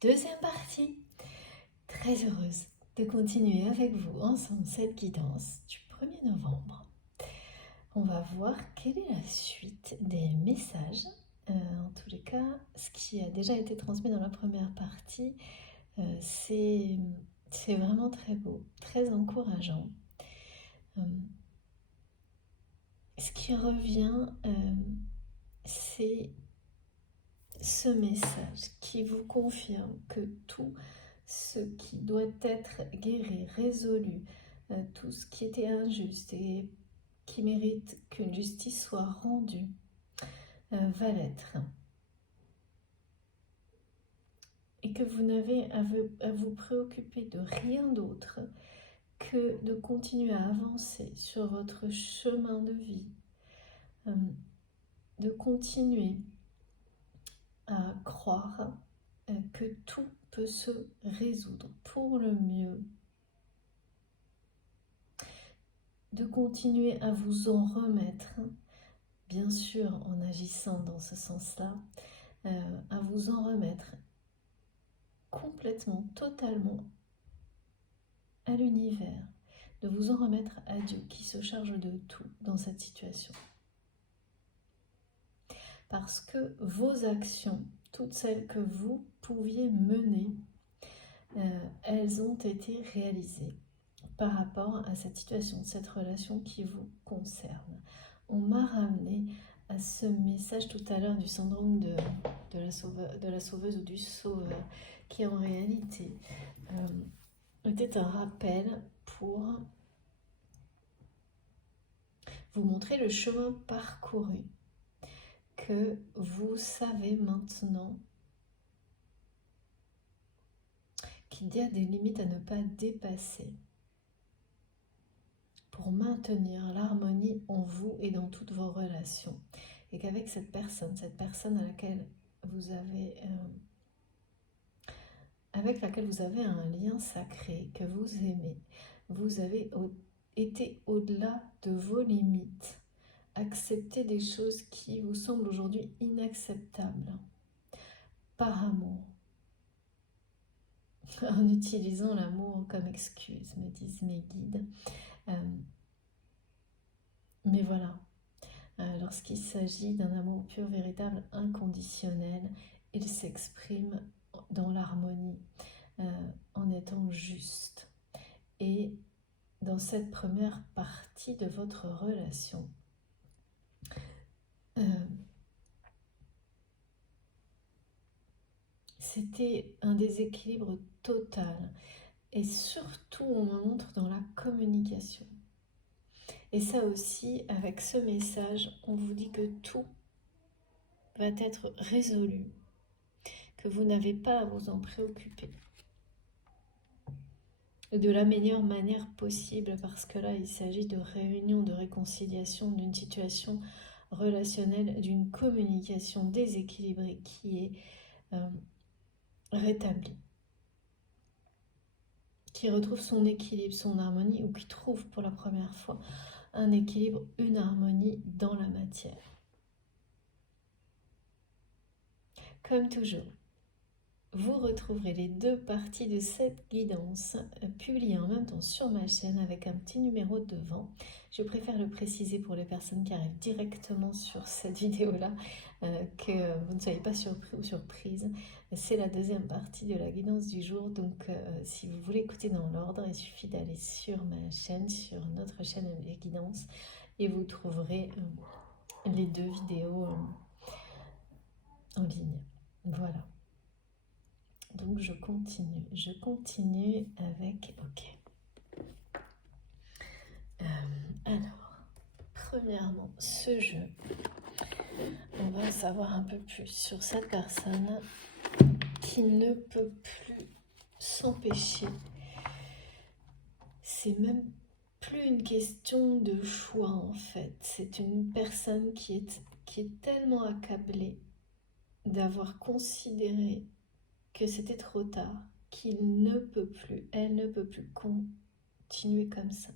Deuxième partie. Très heureuse de continuer avec vous ensemble cette guidance du 1er novembre. On va voir quelle est la suite des messages. En tous les cas, ce qui a déjà été transmis dans la première partie, c'est vraiment très beau, très encourageant. Ce qui revient, c'est ce message qui vous confirme que tout ce qui doit être guéri, résolu, tout ce qui était injuste et qui mérite qu'une justice soit rendue, va l'être. Et que vous n'avez à vous préoccuper de rien d'autre que de continuer à avancer sur votre chemin de vie, de continuer à croire que tout peut se résoudre pour le mieux, de continuer à vous en remettre, bien sûr en agissant dans ce sens-là, à vous en remettre complètement, totalement à l'univers, de vous en remettre à Dieu qui se charge de tout dans cette situation. Parce que vos actions, toutes celles que vous pouviez mener, elles ont été réalisées par rapport à cette situation, cette relation qui vous concerne. On m'a ramené à ce message tout à l'heure du syndrome de la sauveuse ou du sauveur, qui en réalité était un rappel pour vous montrer le chemin parcouru, que vous savez maintenant qu'il y a des limites à ne pas dépasser pour maintenir l'harmonie en vous et dans toutes vos relations. Et qu'avec cette personne à laquelle vous avez, avec laquelle vous avez un lien sacré, que vous aimez, vous avez été au-delà de vos limites, accepter des choses qui vous semblent aujourd'hui inacceptables, par amour, en utilisant l'amour comme excuse, me disent mes guides. Mais voilà, lorsqu'il s'agit d'un amour pur, véritable, inconditionnel, il s'exprime dans l'harmonie, en étant juste. Et dans cette première partie de votre relation, c'était un déséquilibre total. Et surtout, on me montre dans la communication. Et ça aussi, avec ce message, on vous dit que tout va être résolu, que vous n'avez pas à vous en préoccuper de la meilleure manière possible, parce que là, il s'agit de réunion, de réconciliation, d'une situation relationnelle, d'une communication déséquilibrée qui est rétablie, qui retrouve son équilibre, son harmonie, ou qui trouve pour la première fois un équilibre, une harmonie dans la matière. Comme toujours, vous retrouverez les deux parties de cette guidance publiées en même temps sur ma chaîne avec un petit numéro devant. Je préfère le préciser pour les personnes qui arrivent directement sur cette vidéo-là, que vous ne soyez pas surpris ou surprise. C'est la deuxième partie de la guidance du jour, donc si vous voulez écouter dans l'ordre, il suffit d'aller sur ma chaîne, sur notre chaîne Les Guidances, et vous trouverez les deux vidéos en ligne. Voilà. Donc je continue avec OK. Alors, premièrement, ce jeu, on va en savoir un peu plus sur cette personne qui ne peut plus s'empêcher. C'est même plus une question de choix en fait. C'est une personne qui est tellement accablée d'avoir considéré que c'était trop tard, qu'il ne peut plus, elle ne peut plus continuer comme ça.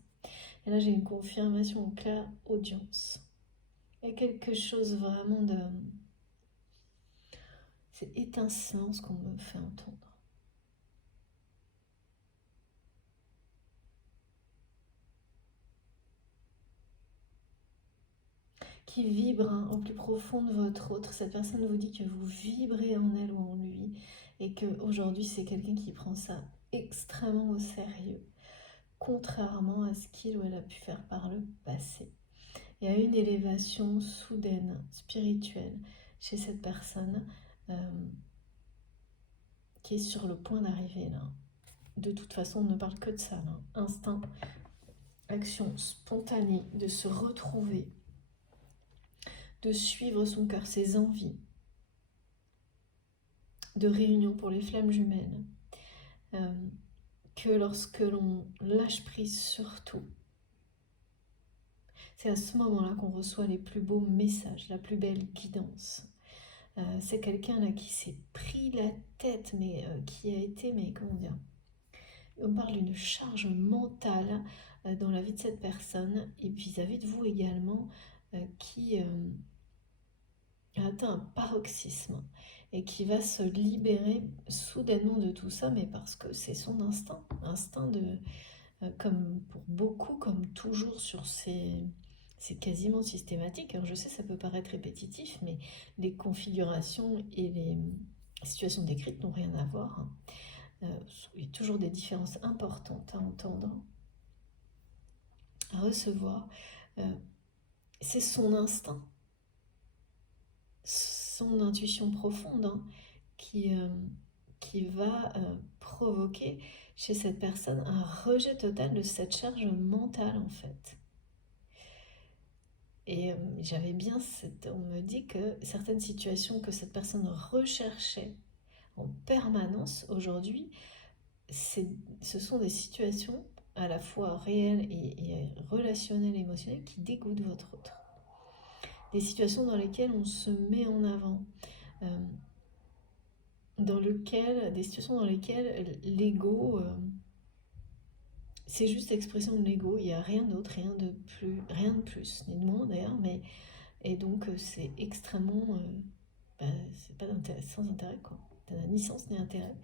Et là, j'ai une confirmation en claire audience. Il y a quelque chose vraiment de... C'est étincelant ce qu'on me fait entendre. qui vibre hein, au plus profond de votre autre. Cette personne vous dit que vous vibrez en elle ou en lui et qu'aujourd'hui c'est quelqu'un qui prend ça extrêmement au sérieux, contrairement à ce qu'il ou elle a pu faire par le passé. Il y a une élévation soudaine, spirituelle, chez cette personne qui est sur le point d'arriver là. De toute façon, on ne parle que de ça, là. Instinct, action spontanée, de se retrouver, de suivre son cœur, ses envies, de réunion pour les flammes jumelles, que lorsque l'on lâche prise sur tout, c'est à ce moment-là qu'on reçoit les plus beaux messages, la plus belle guidance. C'est quelqu'un là qui s'est pris la tête, mais qui a été, mais comment dire, on parle d'une charge mentale dans la vie de cette personne et vis-à-vis de vous également qui a atteint un paroxysme et qui va se libérer soudainement de tout ça, mais parce que c'est son instinct de, comme pour beaucoup, comme toujours sur c'est quasiment systématique. Alors je sais, ça peut paraître répétitif, mais les configurations et les situations décrites n'ont rien à voir. Hein. Il y a toujours des différences importantes à entendre, à recevoir. C'est son instinct, son intuition profonde hein, qui va provoquer chez cette personne un rejet total de cette charge mentale en fait. Et j'avais bien on me dit que certaines situations que cette personne recherchait en permanence aujourd'hui, ce sont des situations à la fois réelles et relationnelles, émotionnelles qui dégoûtent votre autre. Des situations dans lesquelles on se met en avant, des situations dans lesquelles l'ego, c'est juste l'expression de l'ego, il n'y a rien d'autre, rien de plus, ni de moins d'ailleurs, mais et donc c'est extrêmement, c'est pas sans intérêt quoi, ça n'a ni sens ni intérêt.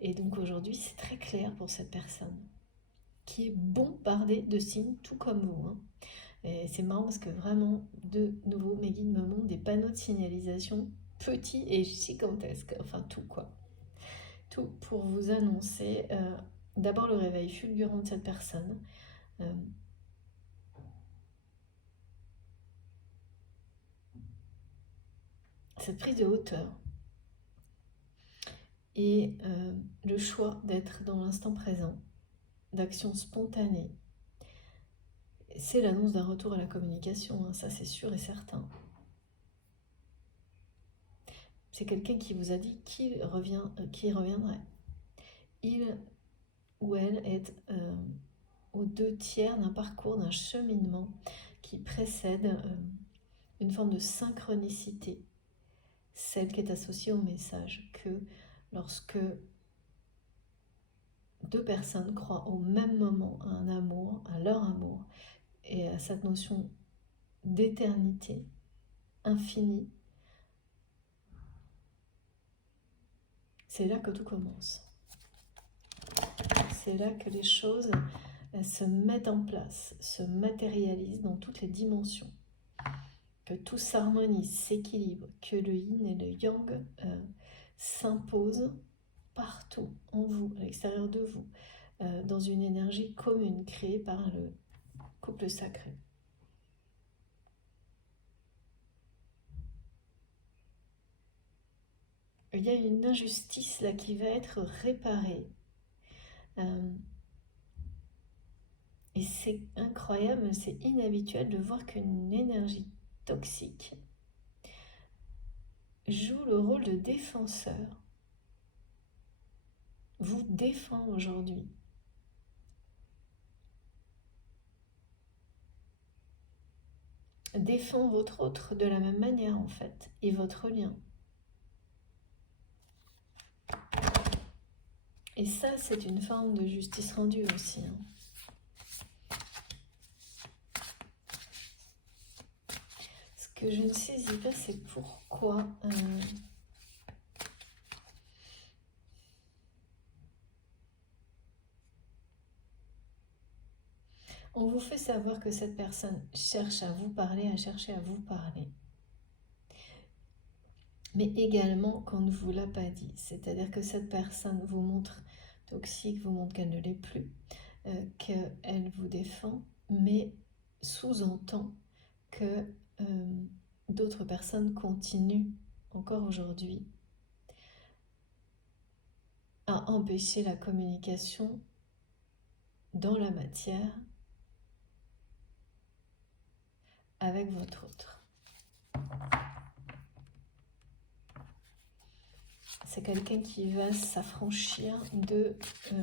Et donc aujourd'hui c'est très clair pour cette personne qui est bombardée de signes tout comme vous. Hein. Et c'est marrant parce que vraiment, de nouveau, mes guides me montrent des panneaux de signalisation petits et gigantesques, enfin tout quoi. Tout pour vous annoncer d'abord le réveil fulgurant de cette personne, cette prise de hauteur et le choix d'être dans l'instant présent, d'action spontanée. C'est l'annonce d'un retour à la communication, hein, ça c'est sûr et certain. C'est quelqu'un qui vous a dit qu'il reviendrait. Il ou elle est aux 2/3 d'un parcours, d'un cheminement qui précède une forme de synchronicité, celle qui est associée au message, que lorsque deux personnes croient au même moment à un amour, à leur amour, et à cette notion d'éternité infinie, c'est là que tout commence. C'est là que les choses se mettent en place, se matérialisent dans toutes les dimensions, que tout s'harmonise, s'équilibre, que le yin et le yang s'imposent partout, en vous, à l'extérieur de vous, dans une énergie commune créée par le couple sacré. Il y a une injustice là qui va être réparée. Et c'est incroyable, c'est inhabituel de voir qu'une énergie toxique joue le rôle de défenseur, vous défend aujourd'hui. Défend votre autre de la même manière en fait, et votre lien. Et ça, c'est une forme de justice rendue aussi. Hein. Ce que je ne saisis pas, c'est pourquoi... On vous fait savoir que cette personne cherche à vous parler, a cherché à vous parler. Mais également qu'on ne vous l'a pas dit. C'est-à-dire que cette personne vous montre toxique, vous montre qu'elle ne l'est plus, qu'elle vous défend, mais sous-entend que d'autres personnes continuent encore aujourd'hui à empêcher la communication dans la matière avec votre autre. C'est quelqu'un qui va s'affranchir de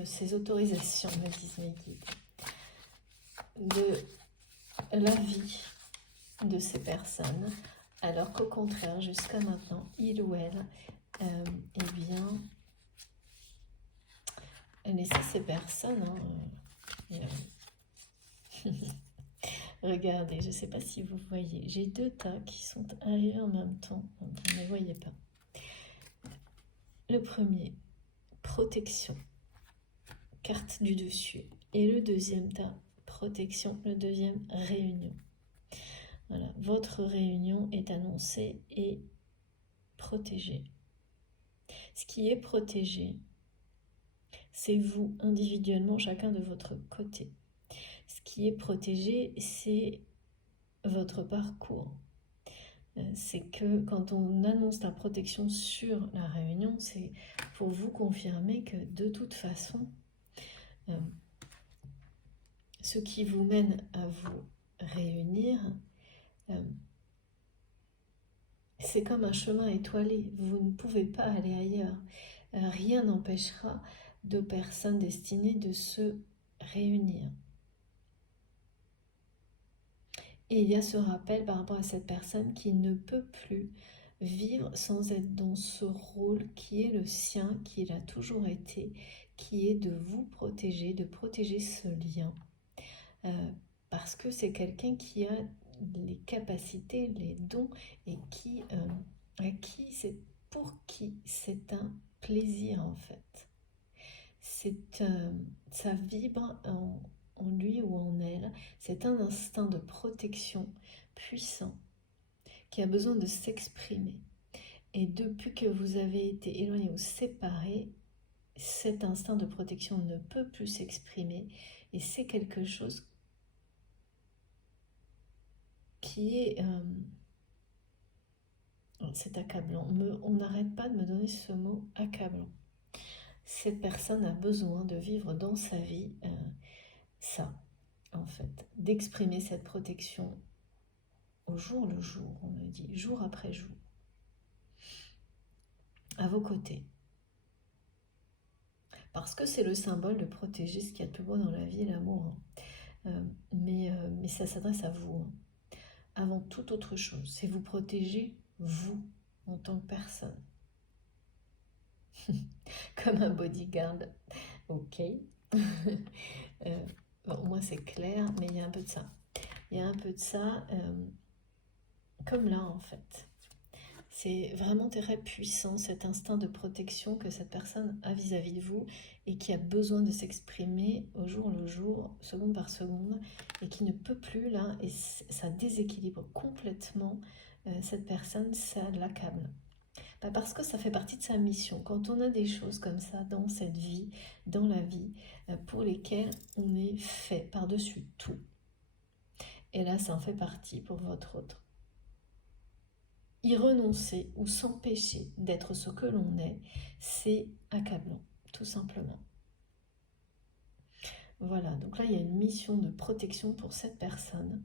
ses autorisations, me disent mes guides, de l'avis de ces personnes, alors qu'au contraire, jusqu'à maintenant, il ou elle, eh bien, laissez ces personnes. Regardez, je ne sais pas si vous voyez, j'ai deux tas qui sont arrivés en même temps, vous ne les voyez pas. Le premier, protection, carte du dessus. Et le deuxième tas, protection, le deuxième, réunion. Voilà, votre réunion est annoncée et protégée. Ce qui est protégé, c'est vous individuellement, chacun de votre côté. Ce qui est protégé, c'est votre parcours. C'est que quand on annonce la protection sur la réunion, c'est pour vous confirmer que de toute façon, ce qui vous mène à vous réunir, c'est comme un chemin étoilé. Vous ne pouvez pas aller ailleurs. Rien n'empêchera deux personnes destinées de se réunir. Et il y a ce rappel par rapport à cette personne qui ne peut plus vivre sans être dans ce rôle qui est le sien, qu'il a toujours été, qui est de vous protéger, de protéger ce lien. Parce que c'est quelqu'un qui a les capacités, les dons, et pour qui c'est un plaisir en fait. Ça vibre en lui ou en elle, c'est un instinct de protection puissant qui a besoin de s'exprimer. Et depuis que vous avez été éloignés ou séparés, cet instinct de protection ne peut plus s'exprimer et c'est quelque chose qui est... c'est accablant. On n'arrête pas de me donner ce mot accablant. Cette personne a besoin de vivre dans sa vie ça, en fait, d'exprimer cette protection au jour le jour, on me dit, jour après jour, à vos côtés. Parce que c'est le symbole de protéger ce qu'il y a de plus beau dans la vie, l'amour. Mais ça s'adresse à vous, avant toute autre chose. C'est vous protéger, vous, en tant que personne. Comme un bodyguard. Ok. Au moins c'est clair, mais il y a un peu de ça. Il y a un peu de ça, comme là en fait. C'est vraiment très puissant cet instinct de protection que cette personne a vis-à-vis de vous et qui a besoin de s'exprimer au jour le jour, seconde par seconde, et qui ne peut plus là, et ça déséquilibre complètement cette personne, ça l'accable. Parce que ça fait partie de sa mission. Quand on a des choses comme ça dans cette vie, dans la vie, pour lesquelles on est fait par-dessus tout, et là ça en fait partie pour votre autre. Y renoncer ou s'empêcher d'être ce que l'on est, c'est accablant, tout simplement. Voilà, donc là il y a une mission de protection pour cette personne.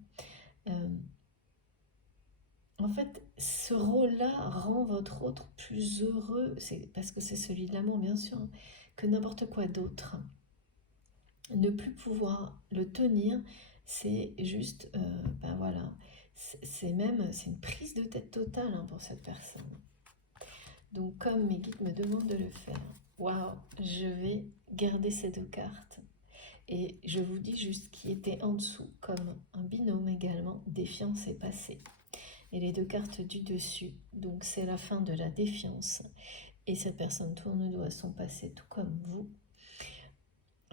En fait, ce rôle-là rend votre autre plus heureux, parce que c'est celui de l'amour bien sûr, que n'importe quoi d'autre. Ne plus pouvoir le tenir, c'est juste, ben voilà, c'est une prise de tête totale pour cette personne. Donc comme mes guides me demandent de le faire, waouh, je vais garder ces deux cartes. Et je vous dis juste qui était en dessous, comme un binôme également, défiance et passé. Et les deux cartes du dessus, donc c'est la fin de la défiance. Et cette personne tourne le dos à son passé, tout comme vous.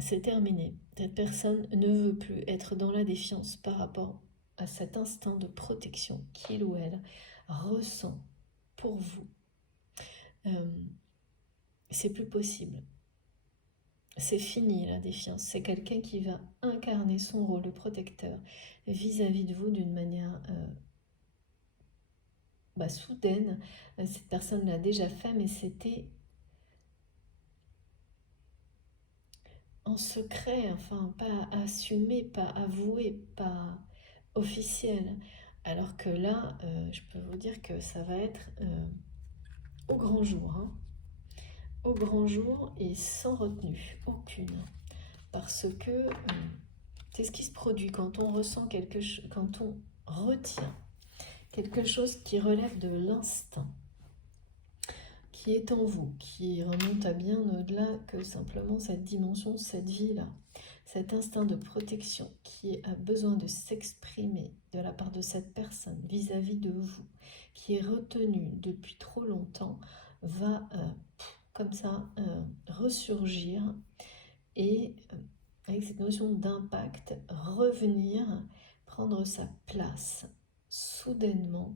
c'est terminé. Cette personne ne veut plus être dans la défiance par rapport à cet instinct de protection qu'il ou elle ressent pour vous. C'est plus possible. C'est fini la défiance. C'est quelqu'un qui va incarner son rôle de protecteur vis-à-vis de vous d'une manière soudaine. Cette personne l'a déjà fait, mais c'était en secret, enfin pas assumé, pas avoué, pas officiel. Alors que là, je peux vous dire que ça va être au grand jour. Hein. Au grand jour et sans retenue, aucune. Parce que c'est ce qui se produit quand on ressent quelque chose, quand on retient quelque chose qui relève de l'instinct, qui est en vous, qui remonte à bien au-delà que simplement cette dimension, cette vie-là. Cet instinct de protection qui a besoin de s'exprimer de la part de cette personne vis-à-vis de vous, qui est retenu depuis trop longtemps, va comme ça ressurgir et avec cette notion d'impact, revenir prendre sa place soudainement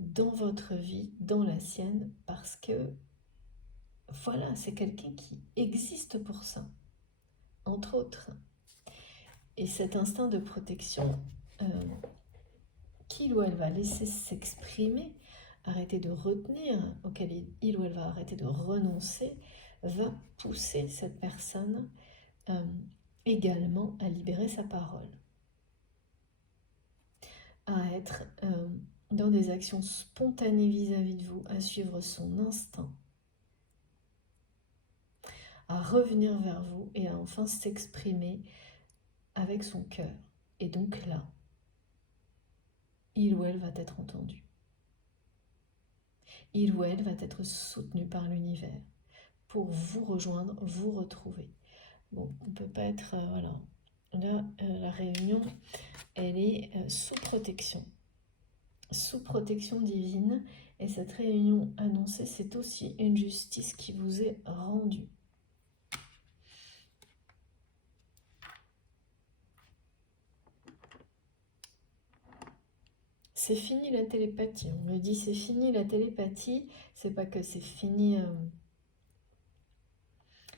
dans votre vie, dans la sienne, parce que voilà, c'est quelqu'un qui existe pour ça, entre autres. Et cet instinct de protection, qu'il ou elle va laisser s'exprimer, arrêter de retenir, auquel il ou elle va arrêter de renoncer, va pousser cette personne également à libérer sa parole, à être dans des actions spontanées vis-à-vis de vous, à suivre son instinct, à revenir vers vous et à enfin s'exprimer avec son cœur. Et donc là, il ou elle va être entendu. Il ou elle va être soutenu par l'univers pour vous rejoindre, vous retrouver. Bon, on ne peut pas être... voilà. Là, la réunion, elle est sous protection divine. Et cette réunion annoncée, c'est aussi une justice qui vous est rendue. C'est fini la télépathie. On me dit c'est fini la télépathie. C'est pas que c'est fini.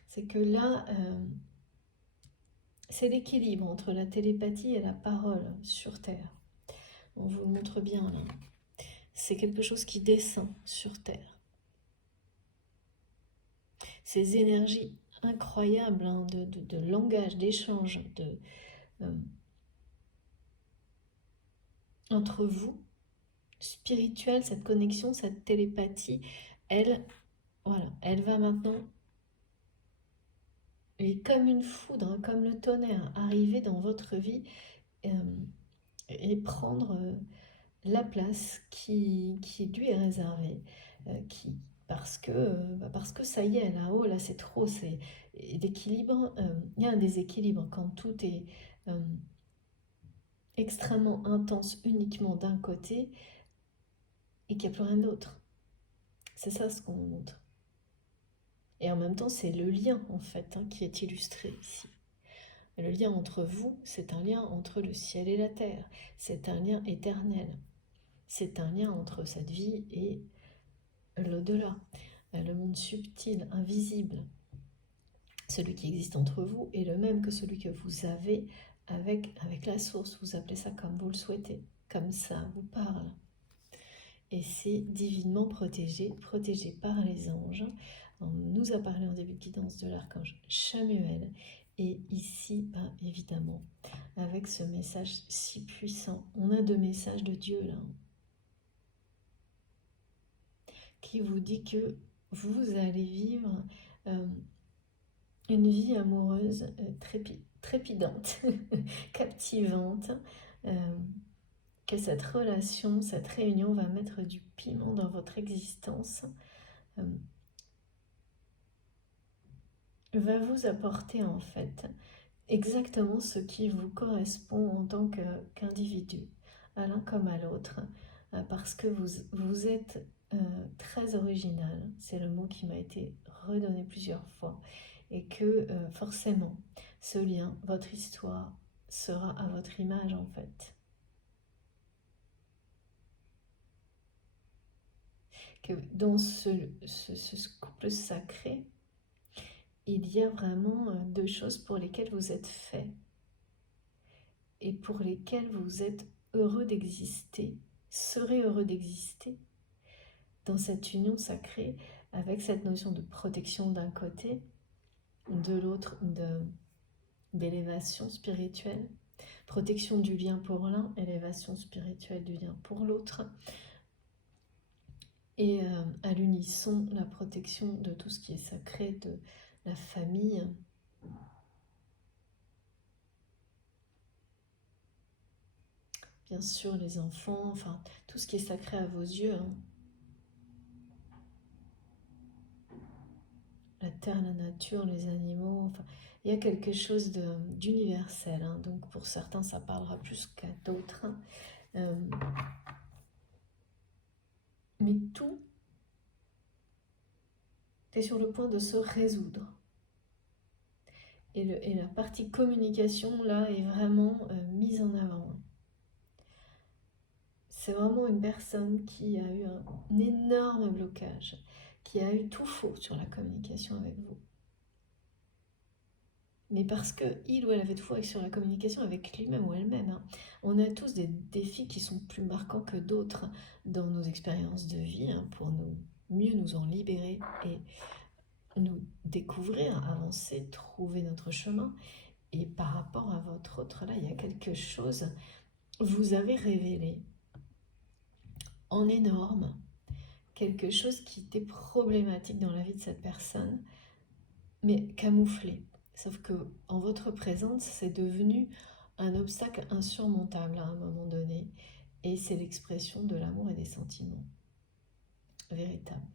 C'est que là, c'est l'équilibre entre la télépathie et la parole sur Terre. On vous le montre bien là. C'est quelque chose qui descend sur Terre. Ces énergies incroyables hein, de langage, d'échange, entre vous, spirituelle, cette connexion, cette télépathie, elle va maintenant, et comme une foudre, hein, comme le tonnerre, arriver dans votre vie et prendre la place qui lui est réservée, parce que ça y est, là-haut, là c'est trop, c'est l'équilibre, il y a un déséquilibre quand tout est extrêmement intense uniquement d'un côté et qu'il n'y a plus rien d'autre. C'est ça ce qu'on montre. Et en même temps, c'est le lien, en fait, hein, qui est illustré ici. Le lien entre vous, c'est un lien entre le ciel et la terre. C'est un lien éternel. C'est un lien entre cette vie et l'au-delà. Le monde subtil, invisible. Celui qui existe entre vous est le même que celui que vous avez avec la source. Vous appelez ça comme vous le souhaitez. Comme ça vous parle. Et c'est divinement protégé par les anges. On nous a parlé en début de guidance de l'archange Chamuel. Et ici, évidemment, avec ce message si puissant, on a 2 messages de Dieu là, qui vous dit que vous allez vivre une vie amoureuse trépidante, captivante, que cette relation, cette réunion va mettre du piment dans votre existence, va vous apporter en fait exactement ce qui vous correspond en tant qu'individu, à l'un comme à l'autre, parce que vous êtes très original, c'est le mot qui m'a été redonné plusieurs fois, et que forcément, ce lien, votre histoire, sera à votre image en fait. Que dans ce couple sacré, il y a vraiment deux choses pour lesquelles vous êtes fait et pour lesquelles vous êtes heureux d'exister, serez heureux d'exister dans cette union sacrée avec cette notion de protection d'un côté, de l'autre d'élévation spirituelle, protection du lien pour l'un, élévation spirituelle du lien pour l'autre, et à l'unisson la protection de tout ce qui est sacré, de la famille, bien sûr les enfants, enfin tout ce qui est sacré à vos yeux, hein. La terre, la nature, les animaux, enfin il y a quelque chose d'universel, hein. Donc pour certains ça parlera plus qu'à d'autres, hein. Mais tout est sur le point de se résoudre. Et la partie communication, là, est vraiment mise en avant. C'est vraiment une personne qui a eu un énorme blocage, qui a eu tout faux sur la communication avec vous. Mais parce qu'il ou elle avait tout faux sur la communication avec lui-même ou elle-même, hein. On a tous des défis qui sont plus marquants que d'autres dans nos expériences de vie, hein, pour mieux nous en libérer et nous découvrir, avancer, trouver notre chemin. Et par rapport à votre autre, là, il y a quelque chose, vous avez révélé en énorme quelque chose qui était problématique dans la vie de cette personne, mais camouflé. Sauf que en votre présence, c'est devenu un obstacle insurmontable à un moment donné, et c'est l'expression de l'amour et des sentiments véritables.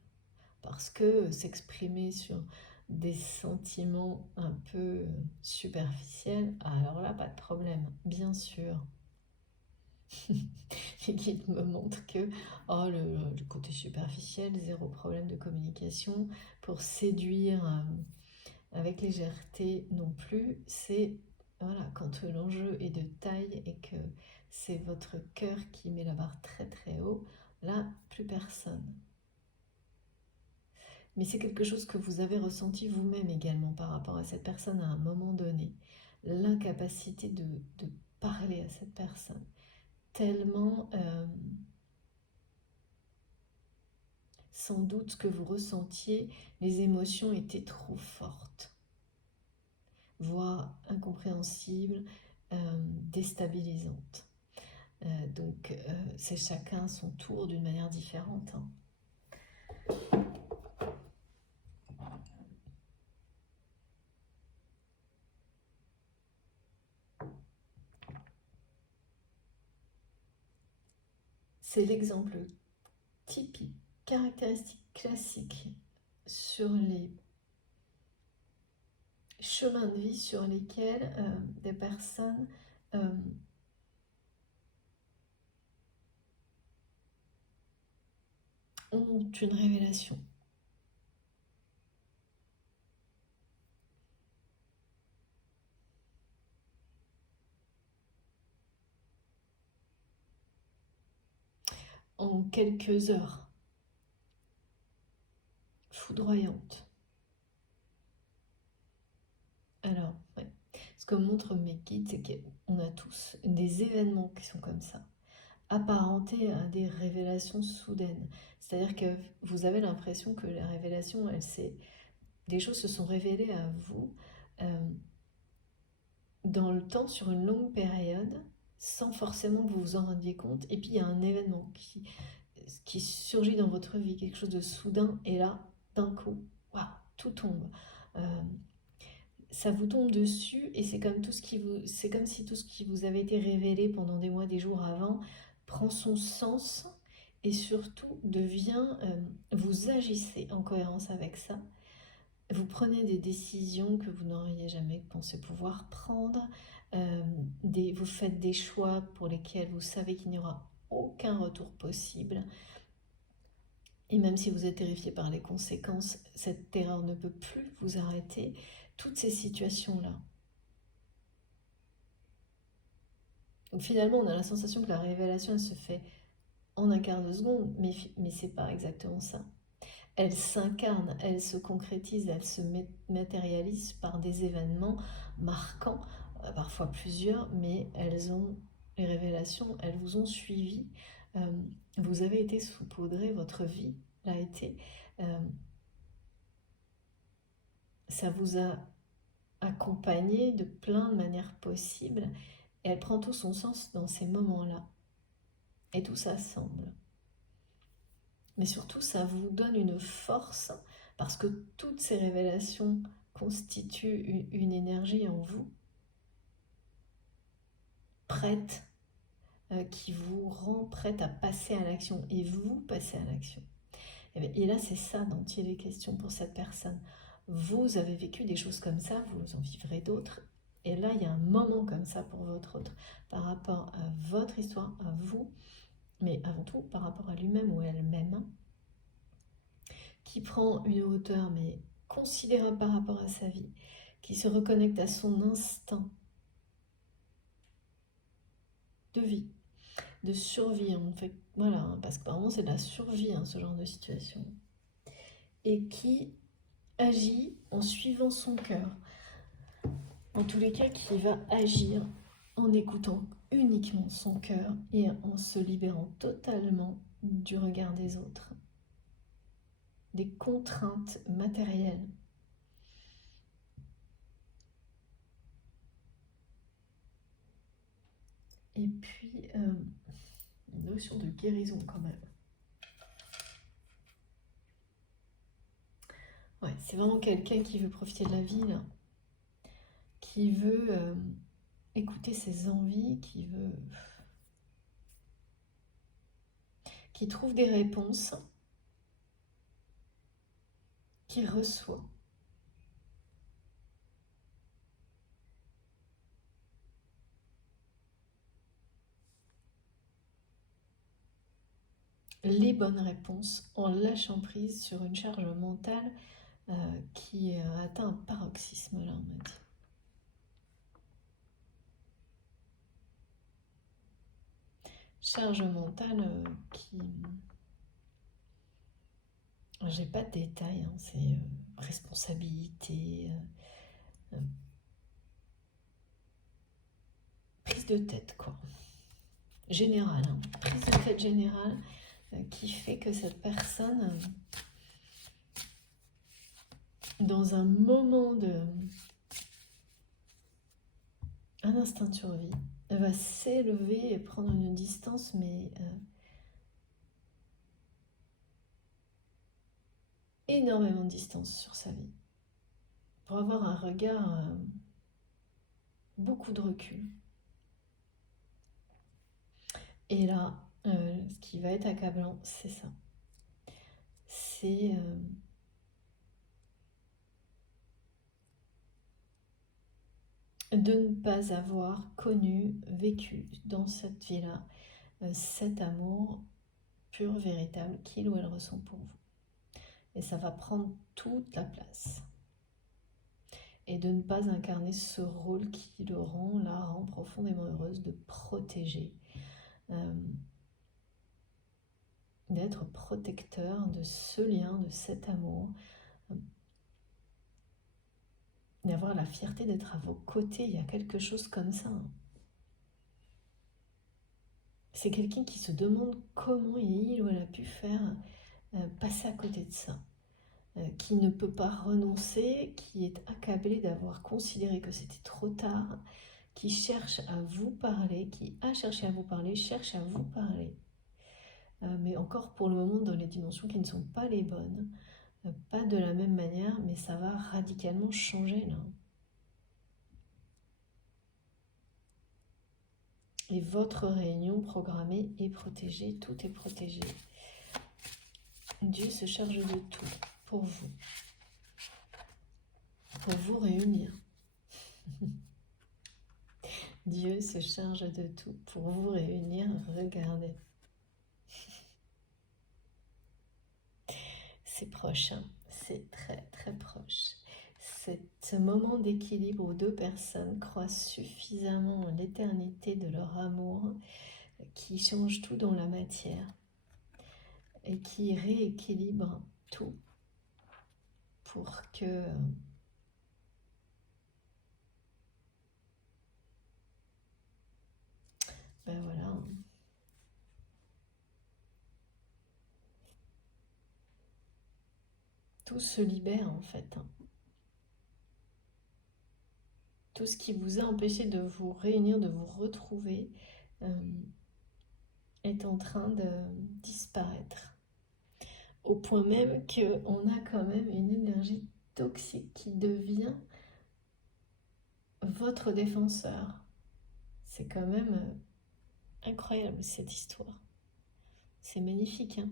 Parce que s'exprimer sur des sentiments un peu superficiels, alors là, pas de problème, bien sûr. Les guides me montrent que le côté superficiel, zéro problème de communication. Pour séduire avec légèreté non plus, c'est voilà, quand l'enjeu est de taille et que c'est votre cœur qui met la barre très très haut, là, plus personne. Mais c'est quelque chose que vous avez ressenti vous-même également par rapport à cette personne à un moment donné. L'incapacité de parler à cette personne. Tellement, sans doute, ce que vous ressentiez, les émotions étaient trop fortes, voire incompréhensibles, déstabilisantes. Donc, c'est chacun son tour d'une manière différente, hein. C'est l'exemple typique, caractéristique classique sur les chemins de vie sur lesquels des personnes ont une révélation. En quelques heures, foudroyante. Alors, ouais. Ce que montrent mes guides, c'est qu'on a tous des événements qui sont comme ça, apparentés à des révélations soudaines. C'est-à-dire que vous avez l'impression que la révélation, des choses se sont révélées à vous dans le temps, sur une longue période, sans forcément que vous vous en rendiez compte. Et puis il y a un événement qui surgit dans votre vie, quelque chose de soudain, et là, d'un coup, waouh, tout tombe. Ça vous tombe dessus, et c'est comme si tout ce qui vous avait été révélé pendant des mois, des jours avant, prend son sens, et surtout devient, vous agissez en cohérence avec ça. Vous prenez des décisions que vous n'auriez jamais pensé pouvoir prendre, vous faites des choix pour lesquels vous savez qu'il n'y aura aucun retour possible. Et même si vous êtes terrifié par les conséquences, cette terreur ne peut plus vous arrêter. Toutes ces situations-là Donc finalement, on a la sensation que la révélation, elle se fait en un quart de seconde, mais c'est pas exactement ça. Elle s'incarne, elle se concrétise, elle se matérialise par des événements marquants, parfois plusieurs, mais les révélations, elles vous ont suivi. Vous avez été saupoudré, votre vie l'a été. Ça vous a accompagné de plein de manières possibles, et elle prend tout son sens dans ces moments-là. Et tout ça semble. Mais surtout, ça vous donne une force, parce que toutes ces révélations constituent une énergie en vous, prête, qui vous rend prête à passer à l'action, et vous passez à l'action. Et là, c'est ça dont il est question pour cette personne. Vous avez vécu des choses comme ça, vous en vivrez d'autres, et là, il y a un moment comme ça pour votre autre, par rapport à votre histoire, à vous, mais avant tout par rapport à lui-même ou elle-même, qui prend une hauteur mais considérable par rapport à sa vie, qui se reconnecte à son instinct de vie, de survie, en fait, voilà, parce que apparemment c'est de la survie, ce genre de situation, et qui agit en suivant son cœur, en tous les cas qui va agir en écoutant uniquement son cœur et en se libérant totalement du regard des autres, des contraintes matérielles. Et puis, une notion de guérison quand même. Ouais, c'est vraiment quelqu'un qui veut profiter de la vie, là. Qui veut écouter ses envies, qui trouve des réponses, qui reçoit. Les bonnes réponses en lâchant prise sur une charge mentale qui a atteint un paroxysme, là, on m'a dit. Charge mentale qui... J'ai pas de détails, c'est responsabilité, prise de tête, quoi. Générale, prise de tête générale qui fait que cette personne, dans un moment un instinct de survie, elle va s'élever et prendre une distance, mais énormément de distance sur sa vie, pour avoir un regard, beaucoup de recul. Et là, ce qui va être accablant, c'est ça. C'est de ne pas avoir connu, vécu dans cette vie-là, cet amour pur, véritable, qu'il ou elle ressent pour vous. Et ça va prendre toute la place. Et de ne pas incarner ce rôle qui la rend profondément heureuse, de protéger, d'être protecteur de ce lien, de cet amour, d'avoir la fierté d'être à vos côtés. Il y a quelque chose comme ça. C'est quelqu'un qui se demande comment il ou elle a pu faire passer à côté de ça, qui ne peut pas renoncer, qui est accablé d'avoir considéré que c'était trop tard, qui cherche à vous parler, qui a cherché à vous parler, cherche à vous parler, mais encore pour le moment dans les dimensions qui ne sont pas les bonnes, pas de la même manière, mais ça va radicalement changer là. Et votre réunion programmée est protégée, tout est protégé. Dieu se charge de tout pour vous réunir. Dieu se charge de tout pour vous réunir. Regardez. C'est proche, c'est très très proche. ce moment d'équilibre où deux personnes croient suffisamment en l'éternité de leur amour qui change tout dans la matière et qui rééquilibre tout pour que ben voilà, tout se libère en fait. Tout ce qui vous a empêché de vous réunir, de vous retrouver, est en train de disparaître. Au point même qu'on a quand même une énergie toxique qui devient votre défenseur. C'est quand même incroyable cette histoire. C'est magnifique, hein.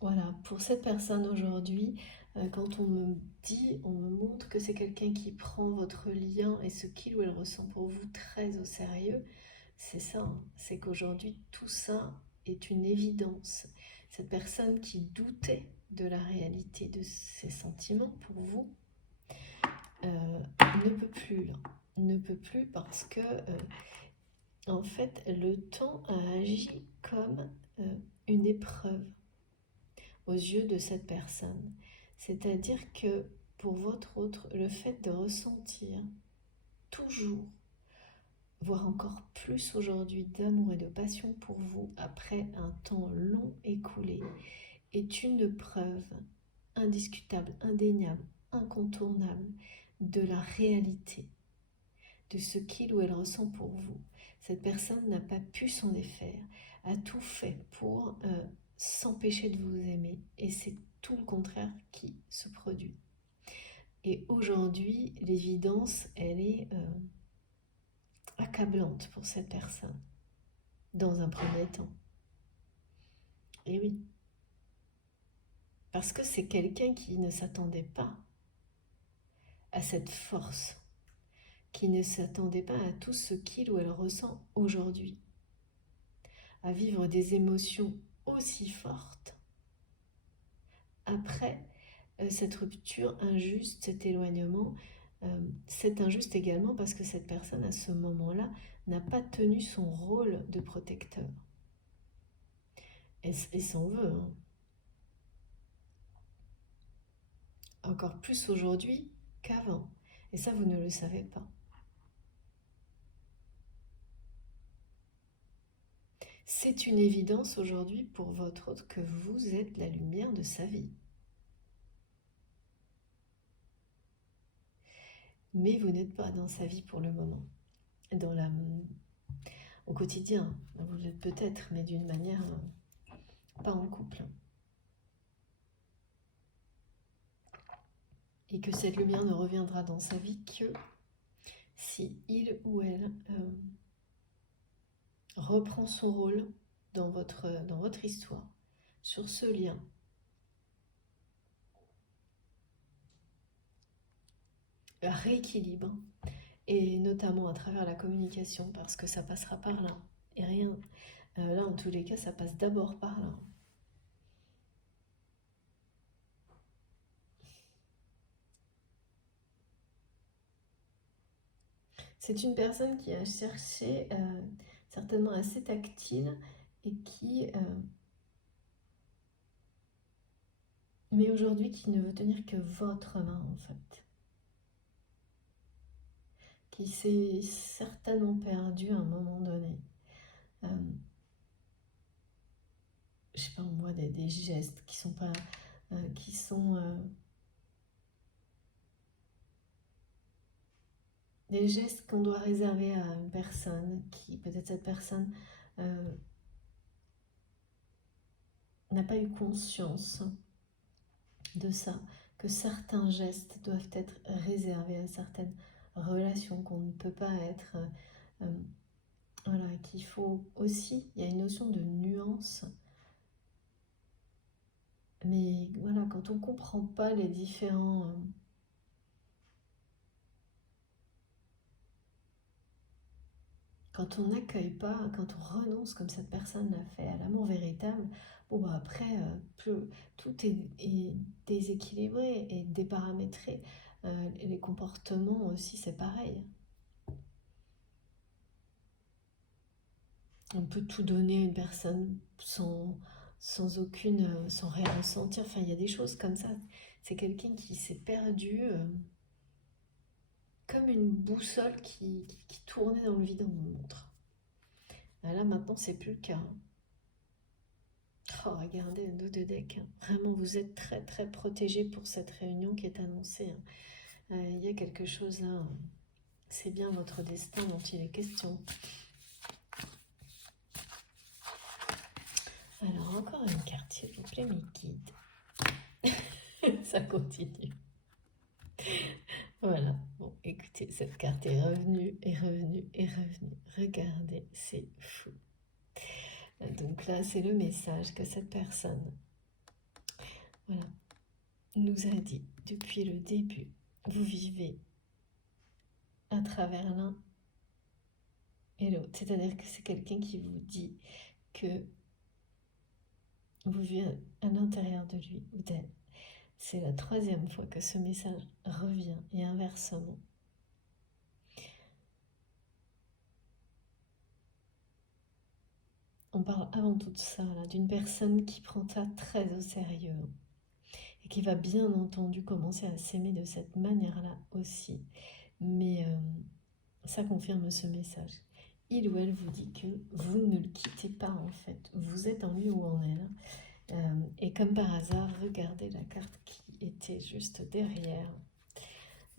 Voilà, pour cette personne aujourd'hui, quand on me dit, on me montre que c'est quelqu'un qui prend votre lien et ce qu'il ou elle ressent pour vous très au sérieux, c'est ça, hein. C'est qu'aujourd'hui tout ça est une évidence. Cette personne qui doutait de la réalité de ses sentiments pour vous ne peut plus là, ne peut plus parce que en fait le temps a agi comme une épreuve aux yeux de cette personne. C'est-à-dire que pour votre autre, le fait de ressentir toujours, voire encore plus aujourd'hui, d'amour et de passion pour vous après un temps long écoulé, est une preuve indiscutable, indéniable, incontournable de la réalité, de ce qu'il ou elle ressent pour vous. Cette personne n'a pas pu s'en défaire, a tout fait pour s'empêcher de vous aimer, et c'est tout le contraire qui se produit. Et aujourd'hui, l'évidence, elle est accablante pour cette personne, dans un premier temps. Et oui, parce que c'est quelqu'un qui ne s'attendait pas à cette force, qui ne s'attendait pas à tout ce qu'il ou elle ressent aujourd'hui, à vivre des émotions aussi fortes après cette rupture injuste, cet éloignement. C'est injuste également parce que cette personne, à ce moment-là, n'a pas tenu son rôle de protecteur. Et s'en veut, hein. Encore plus aujourd'hui qu'avant. Et ça, vous ne le savez pas. C'est une évidence aujourd'hui pour votre autre que vous êtes la lumière de sa vie. Mais vous n'êtes pas dans sa vie pour le moment. Au quotidien, vous l'êtes peut-être, mais d'une manière pas en couple. Et que cette lumière ne reviendra dans sa vie que si il ou elle reprend son rôle dans votre histoire, sur ce lien. Rééquilibre, et notamment à travers la communication, parce que ça passera par là, et rien. Là, en tous les cas, ça passe d'abord par là. C'est une personne qui a cherché, certainement assez tactile, et mais aujourd'hui qui ne veut tenir que votre main en fait. Qui s'est certainement perdu à un moment donné. Je sais pas moi, des gestes qui sont pas... qui sont... des gestes qu'on doit réserver à une personne, qui peut-être cette personne n'a pas eu conscience de ça, que certains gestes doivent être réservés à certaines relations, qu'on ne peut pas être... voilà, qu'il faut aussi, il y a une notion de nuance. Mais voilà, quand on ne comprend pas les différents... Quand on n'accueille pas, quand on renonce comme cette personne l'a fait à l'amour véritable, bon bah après, tout est déséquilibré et déparamétré. Les comportements aussi, c'est pareil. On peut tout donner à une personne sans rien ressentir. Enfin, il y a des choses comme ça. C'est quelqu'un qui s'est perdu comme une boussole qui tournait dans le vide, on me montre. Là, maintenant, c'est plus le cas. Oh, regardez, un dos de deck. Vraiment, vous êtes très, très protégé pour cette réunion qui est annoncée. Il y a quelque chose là. C'est bien votre destin dont il est question. Alors, encore une carte, s'il vous plaît, mes guides. Ça continue. Voilà. Bon, écoutez, cette carte est revenue, est revenue, est revenue. Regardez, c'est fou. Donc là, c'est le message que cette personne, voilà, nous a dit depuis le début. Vous vivez à travers l'un et l'autre. C'est-à-dire que c'est quelqu'un qui vous dit que vous vivez à l'intérieur de lui ou d'elle. C'est la 3e fois que ce message revient et inversement. On parle avant tout de ça, d'une personne qui prend ça très au sérieux et qui va bien entendu commencer à s'aimer de cette manière-là aussi. Mais ça confirme ce message. Il ou elle vous dit que vous ne le quittez pas en fait. Vous êtes en lui ou en elle. Et comme par hasard, regardez la carte qui était juste derrière.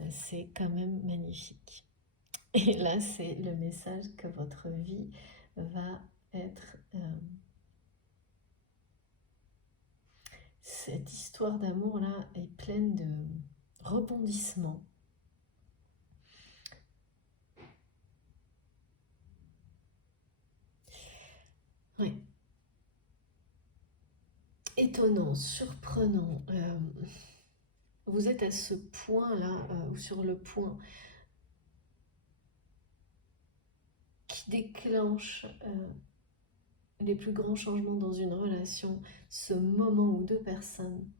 C'est quand même magnifique. Et là, c'est le message que votre vie va être... cette histoire d'amour-là est pleine de rebondissements. Oui. Étonnant, surprenant. Vous êtes à ce point-là, ou sur le point qui déclenche les plus grands changements dans une relation, ce moment où 2 personnes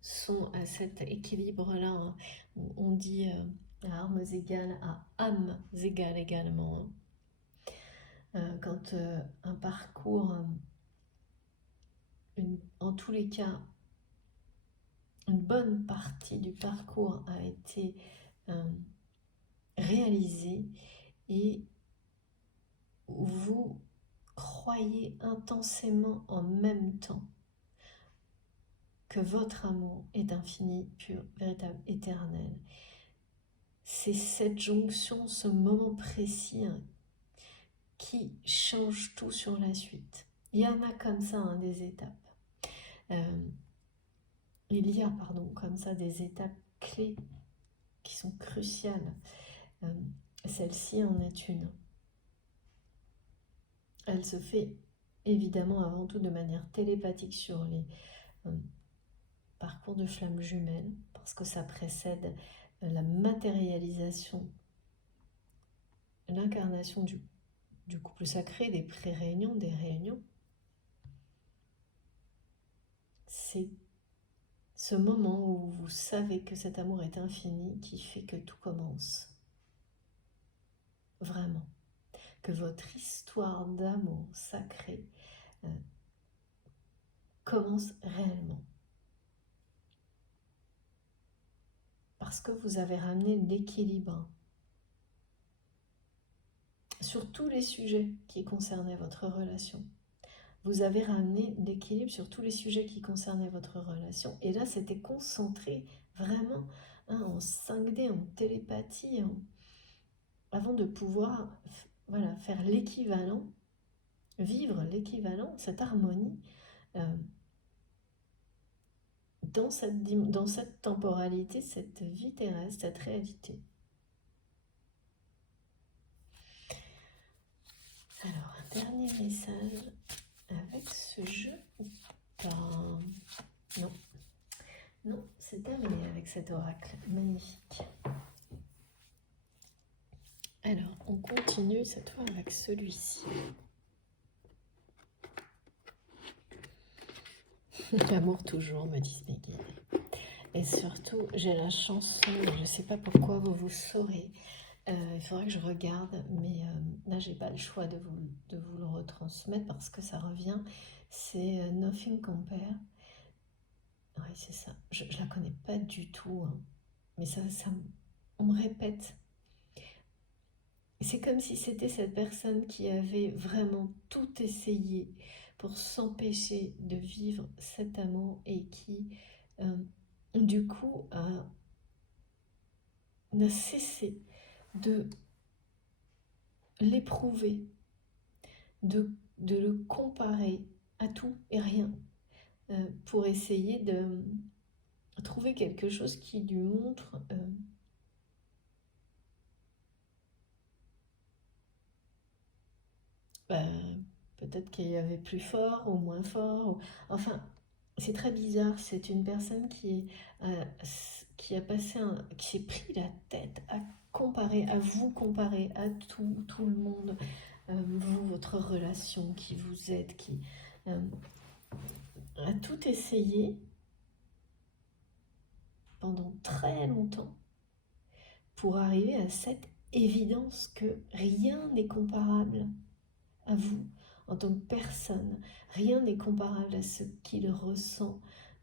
sont à cet équilibre-là, hein. On dit à armes égales, à âmes égales également. Quand un parcours, en tous les cas, une bonne partie du parcours a été réalisée et vous croyez intensément en même temps que votre amour est infini, pur, véritable, éternel. C'est cette jonction, ce moment précis qui change tout sur la suite. Il y en a comme ça des étapes. Il y a, comme ça des étapes clés qui sont cruciales. Celle-ci en est une. Elle se fait évidemment avant tout de manière télépathique sur les parcours de flammes jumelles, parce que ça précède la matérialisation, l'incarnation du couple sacré, des pré-réunions, des réunions. C'est ce moment où vous savez que cet amour est infini qui fait que tout commence. Vraiment. Que votre histoire d'amour sacré commence réellement. Parce que vous avez ramené l'équilibre sur tous les sujets qui concernaient votre relation. Vous avez ramené l'équilibre sur tous les sujets qui concernaient votre relation. Et là, c'était concentré vraiment en 5D, en télépathie, avant de pouvoir faire l'équivalent, vivre l'équivalent, cette harmonie dans cette temporalité, cette vie terrestre, cette réalité. Alors, un dernier message avec ce jeu ou pas? Non. Non, c'est terminé avec cet oracle magnifique. Alors, on continue cette fois avec celui-ci. L'amour toujours, me disent mes guides. Et surtout, j'ai la chanson, je ne sais pas pourquoi vous vous saurez. Il faudrait que je regarde, mais là, j'ai pas le choix de vous le retransmettre parce que ça revient. C'est Nothing Compare. Oui, c'est ça. Je la connais pas du tout, hein. Mais on me répète. C'est comme si c'était cette personne qui avait vraiment tout essayé pour s'empêcher de vivre cet amour et qui, du coup, n'a cessé de l'éprouver, de le comparer à tout et rien, pour essayer de trouver quelque chose qui lui montre peut-être qu'il y avait plus fort ou moins fort. Enfin, c'est très bizarre. C'est une personne qui a qui s'est pris la tête à comparer, à vous comparer à tout le monde. Vous, votre relation, qui vous êtes, qui a tout essayé pendant très longtemps pour arriver à cette évidence que rien n'est comparable à vous en tant que personne. Rien n'est comparable à ce qu'il ressent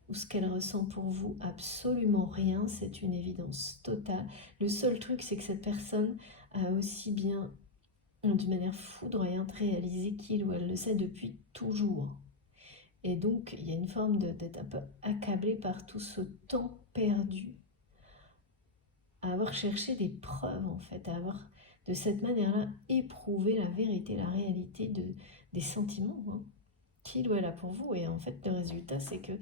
ou ce qu'elle ressent pour vous. Absolument rien, c'est une évidence totale. Le seul truc, c'est que cette personne a aussi bien, d'une manière foudroyante, réalisé qu'il ou elle le sait depuis toujours. Et donc, il y a une forme d'être un peu accablé par tout ce temps perdu, à avoir cherché des preuves, en fait, à avoir, de cette manière-là, éprouvé la vérité, la réalité des sentiments, hein, qu'il ou elle a pour vous. Et en fait, le résultat, c'est que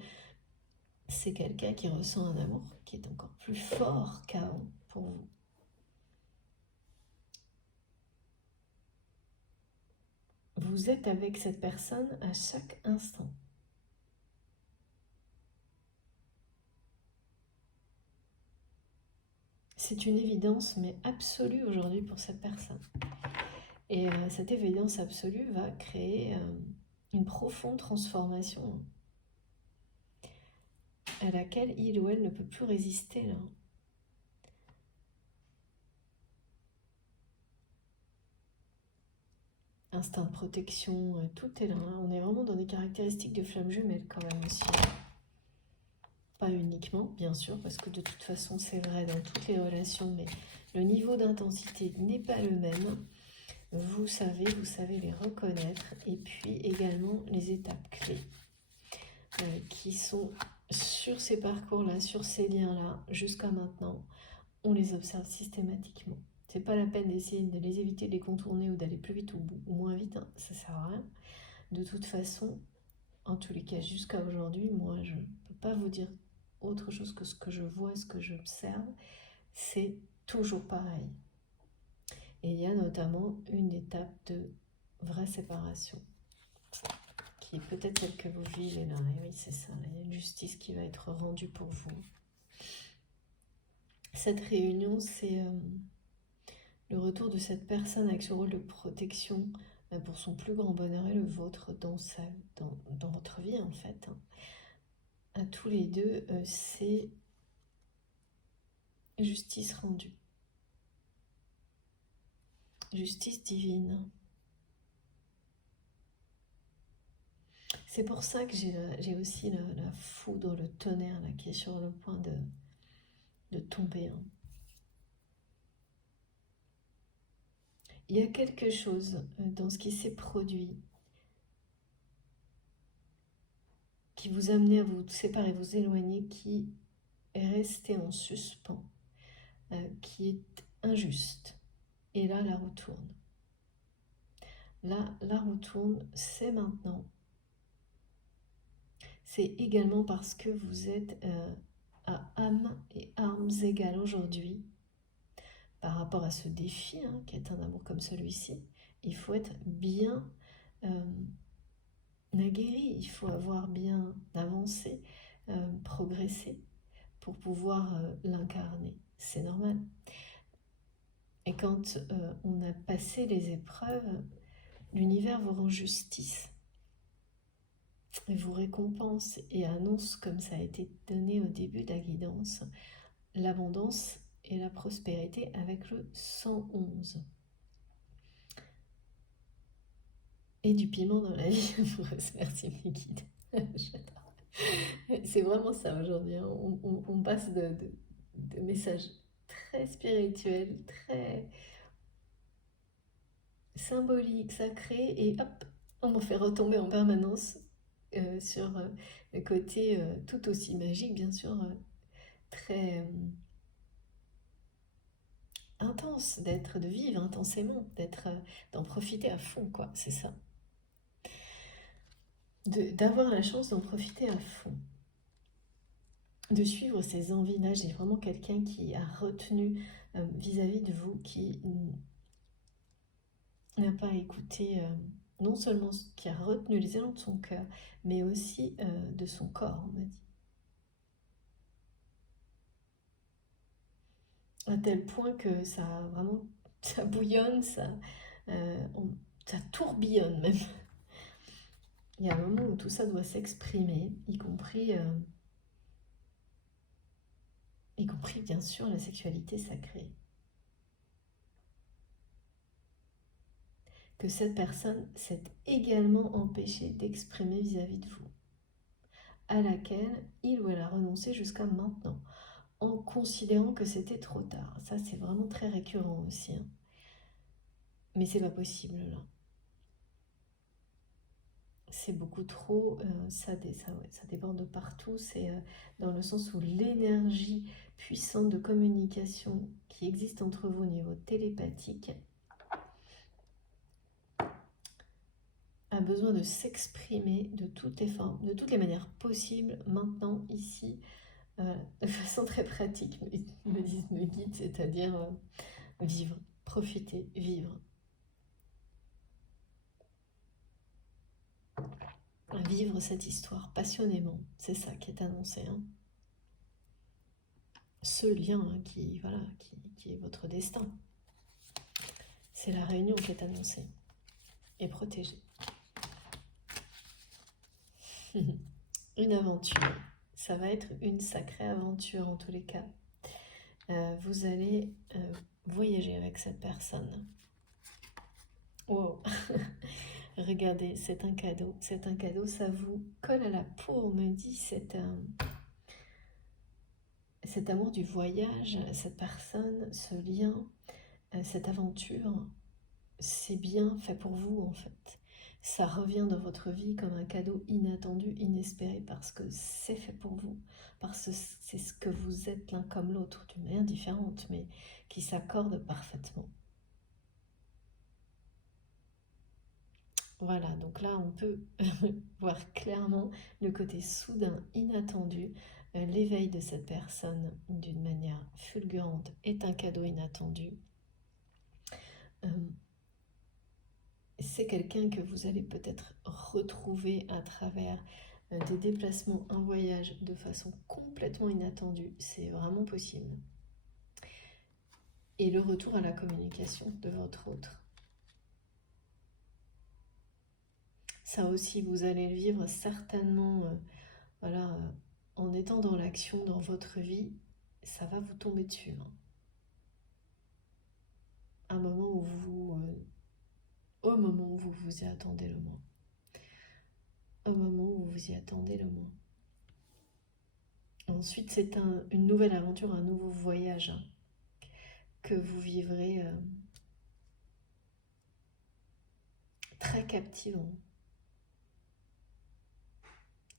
c'est quelqu'un qui ressent un amour qui est encore plus fort qu'avant pour vous. Vous êtes avec cette personne à chaque instant. C'est une évidence, mais absolue aujourd'hui pour cette personne. Et cette évidence absolue va créer une profonde transformation à laquelle il ou elle ne peut plus résister là. Instinct de protection, tout est là. On est vraiment dans des caractéristiques de flamme jumelle quand même aussi. Pas uniquement, bien sûr, parce que de toute façon c'est vrai dans toutes les relations, mais le niveau d'intensité n'est pas le même. Vous savez les reconnaître. Et puis également les étapes clés qui sont sur ces parcours-là, sur ces liens-là, jusqu'à maintenant, on les observe systématiquement. C'est pas la peine d'essayer de les éviter, de les contourner ou d'aller plus vite ou moins vite, hein, ça sert à rien. De toute façon, en tous les cas, jusqu'à aujourd'hui, moi, je ne peux pas vous dire autre chose que ce que je vois, ce que j'observe. C'est toujours pareil. Et il y a notamment une étape de vraie séparation, qui est peut-être celle que vous vivez là. Et oui, c'est ça, il y a une justice qui va être rendue pour vous. Cette réunion, c'est le retour de cette personne avec ce rôle de protection pour son plus grand bonheur et le vôtre dans votre vie en fait. À tous les deux, c'est justice rendue. Justice divine. C'est pour ça que j'ai aussi la foudre, le tonnerre là, qui est sur le point de tomber. Hein. Il y a quelque chose dans ce qui s'est produit qui vous a amené à vous séparer, vous éloigner, qui est resté en suspens, qui est injuste. Et là, la roue tourne. Là, la roue tourne, c'est maintenant. C'est également parce que vous êtes à âme et armes égales aujourd'hui par rapport à ce défi, hein, qui est un amour comme celui-ci. Il faut être bien aguerri, il faut avoir bien avancé, progressé pour pouvoir l'incarner. C'est normal. Et quand on a passé les épreuves, l'univers vous rend justice. Et vous récompense et annonce, comme ça a été donné au début de la guidance, l'abondance et la prospérité avec le 111. Et du piment dans la vie amoureuse. Merci mes guides. J'adore. C'est vraiment ça aujourd'hui. Hein. On passe de messages très spirituels, très symboliques, sacrés, et hop, on m'en fait retomber en permanence sur le côté tout aussi magique, bien sûr, très intense, de vivre intensément, d'en profiter à fond, quoi, c'est ça. D'avoir la chance d'en profiter à fond. De suivre ses envies. Là, j'ai vraiment quelqu'un qui a retenu vis-à-vis de vous, qui n'a pas écouté, non seulement qui a retenu les élans de son cœur, mais aussi de son corps, on m'a dit. À tel point que ça vraiment, ça bouillonne, ça tourbillonne même. Il y a un moment où tout ça doit s'exprimer, y compris bien sûr la sexualité sacrée. Que cette personne s'est également empêchée d'exprimer vis-à-vis de vous, à laquelle il ou elle a renoncé jusqu'à maintenant, en considérant que c'était trop tard. Ça, c'est vraiment très récurrent aussi. Hein. Mais c'est pas possible, là. C'est beaucoup trop, ça déborde partout. C'est dans le sens où l'énergie puissante de communication qui existe entre vous au niveau télépathique a besoin de s'exprimer de toutes les formes, de toutes les manières possibles, maintenant, ici, de façon très pratique, me disent mes guides, c'est-à-dire vivre, profiter, vivre. Vivre cette histoire passionnément, c'est ça qui est annoncé. Hein. Ce lien hein, qui est votre destin. C'est la réunion qui est annoncée et protégée. Une aventure. Ça va être une sacrée aventure en tous les cas. Vous allez voyager avec cette personne. Wow. Regardez, c'est un cadeau. C'est un cadeau, ça vous colle à la peau, on me dit. Cet amour du voyage, cette personne, ce lien, cette aventure, c'est bien fait pour vous en fait. Ça revient dans votre vie comme un cadeau inattendu, inespéré, parce que c'est fait pour vous, parce que c'est ce que vous êtes l'un comme l'autre, d'une manière différente, mais qui s'accorde parfaitement. Voilà, donc là on peut voir clairement le côté soudain, inattendu. L'éveil de cette personne d'une manière fulgurante est un cadeau inattendu. C'est quelqu'un que vous allez peut-être retrouver à travers des déplacements, un voyage de façon complètement inattendue. C'est vraiment possible. Et le retour à la communication de votre autre. Ça aussi, vous allez le vivre certainement en étant dans l'action dans votre vie, ça va vous tomber dessus. Hein. Au moment où vous vous y attendez le moins. Au moment où vous y attendez le moins. Ensuite, c'est une nouvelle aventure, un nouveau voyage hein, que vous vivrez très captivant.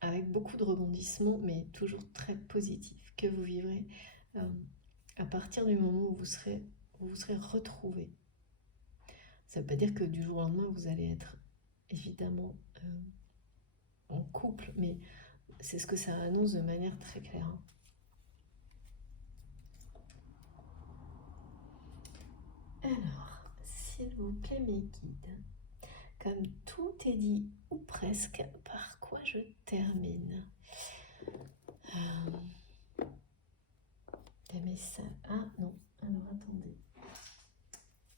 Avec beaucoup de rebondissements, mais toujours très positif, que vous vivrez à partir du moment où vous serez retrouvé. Ça ne veut pas dire que du jour au lendemain, vous allez être évidemment en couple, mais c'est ce que ça annonce de manière très claire. Alors, s'il vous plaît, mes guides, comme tout est dit, ou presque, par quoi je termine Des messages. Ah non, alors attendez.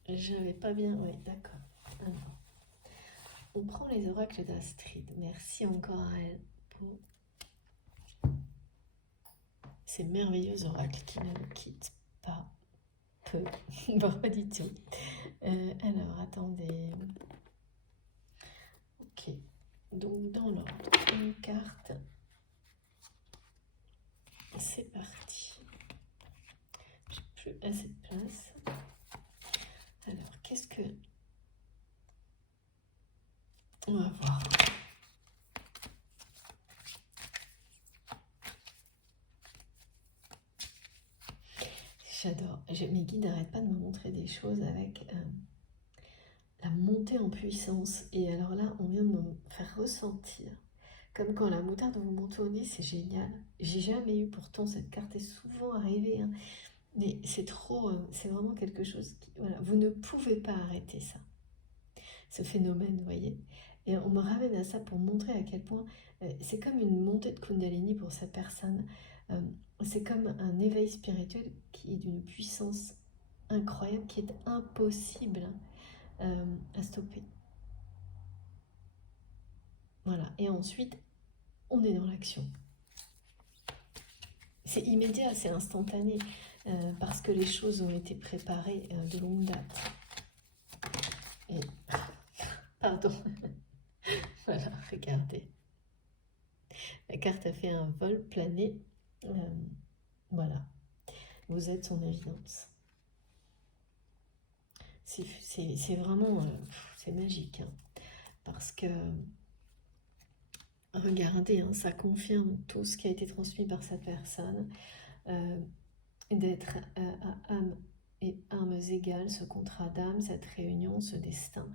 J'avais pas bien... Oui, d'accord. Alors, on prend les oracles d'Astrid. Merci encore à elle pour ces merveilleux oracles qui ne me quittent pas peu. Pas du tout. Alors, attendez. Ok. Donc, dans l'ordre, une carte. C'est parti. J'ai plus assez de place. Alors, qu'est-ce que... On va voir. J'adore. Mes guides n'arrêtent pas de me montrer des choses avec la montée en puissance. Et alors là, on vient de me faire ressentir. Comme quand la moutarde vous monte au nez, c'est génial. J'ai jamais eu, pourtant cette carte est souvent arrivée. Hein. Mais c'est trop, c'est vraiment quelque chose qui... Voilà, vous ne pouvez pas arrêter ça. Ce phénomène, vous voyez. Et on me ramène à ça pour montrer à quel point c'est comme une montée de Kundalini pour cette personne. C'est comme un éveil spirituel qui est d'une puissance incroyable, qui est impossible à stopper. Voilà. Et ensuite, on est dans l'action. C'est immédiat, c'est instantané, parce que les choses ont été préparées de longue date. Et... Pardon. Voilà, regardez. La carte a fait un vol plané. Voilà. Vous êtes son évidence. C'est vraiment... c'est magique. Hein, parce que... Regardez, hein, ça confirme tout ce qui a été transmis par cette personne. D'être à âme et âmes égales, ce contrat d'âme, cette réunion, ce destin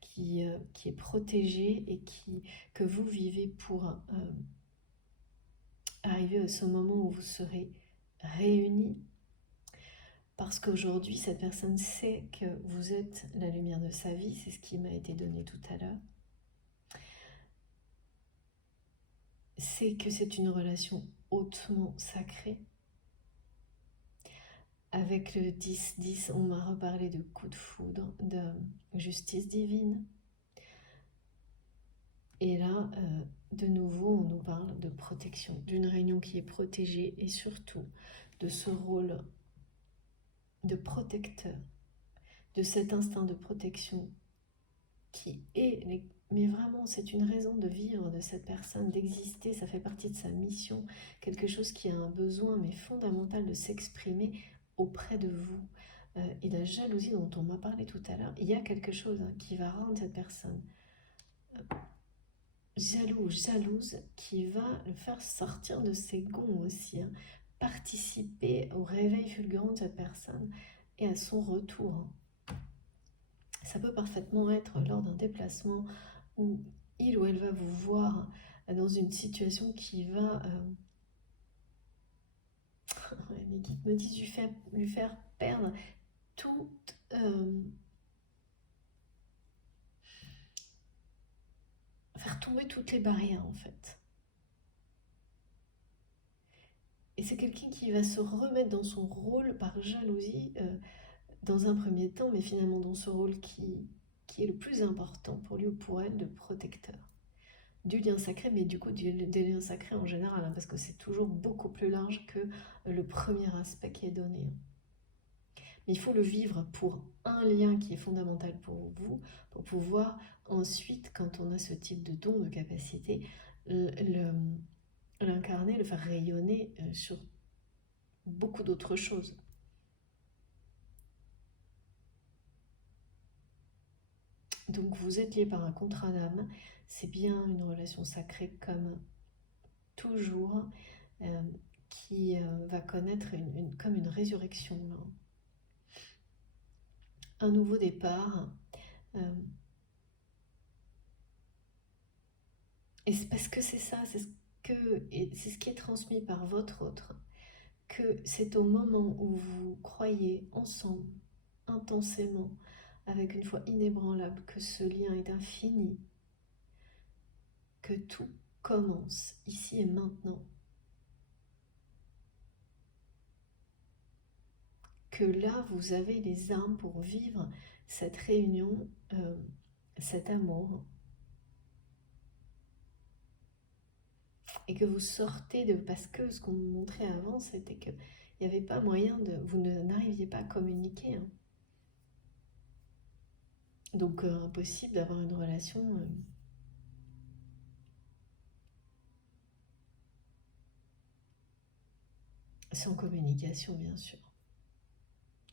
qui est protégé et que vous vivez pour arriver à ce moment où vous serez réunis. Parce qu'aujourd'hui, cette personne sait que vous êtes la lumière de sa vie, c'est ce qui m'a été donné tout à l'heure. C'est que c'est une relation hautement sacrée. Avec le 10-10, on m'a reparlé de coup de foudre, de justice divine. Et là, de nouveau, on nous parle de protection, d'une réunion qui est protégée et surtout de ce rôle de protecteur, de cet instinct de protection qui est... Mais vraiment, c'est une raison de vivre de cette personne, d'exister, ça fait partie de sa mission, quelque chose qui a un besoin, mais fondamental, de s'exprimer auprès de vous. Et la jalousie dont on m'a parlé tout à l'heure, il y a quelque chose qui va rendre cette personne jalouse, qui va le faire sortir de ses gonds aussi, hein, participer au réveil fulgurant de cette personne et à son retour. Ça peut parfaitement être lors d'un déplacement où il ou elle va vous voir dans une situation qui va... mes guides me disent lui faire perdre toute... faire tomber toutes les barrières en fait. Et c'est quelqu'un qui va se remettre dans son rôle par jalousie dans un premier temps, mais finalement dans ce rôle qui est le plus important pour lui ou pour elle de protecteur. Du lien sacré, mais du coup des liens sacrés en général, hein, parce que c'est toujours beaucoup plus large que le premier aspect qui est donné. Mais il faut le vivre pour un lien qui est fondamental pour vous, pour pouvoir ensuite, quand on a ce type de don, de capacité, l'incarner, le faire rayonner sur beaucoup d'autres choses. Donc vous êtes lié par un contrat d'âme, c'est bien une relation sacrée comme toujours, qui va connaître comme une résurrection, un nouveau départ. Et c'est parce que c'est ça, c'est ce qui est transmis par votre autre, que c'est au moment où vous croyez ensemble, intensément, avec une foi inébranlable, que ce lien est infini, que tout commence ici et maintenant, que là, vous avez les armes pour vivre cette réunion, cet amour, et que vous sortez de... Parce que ce qu'on me montrait avant, c'était que il n'y avait pas moyen de... Vous n'arriviez pas à communiquer, hein. Donc, impossible d'avoir une relation sans communication, bien sûr.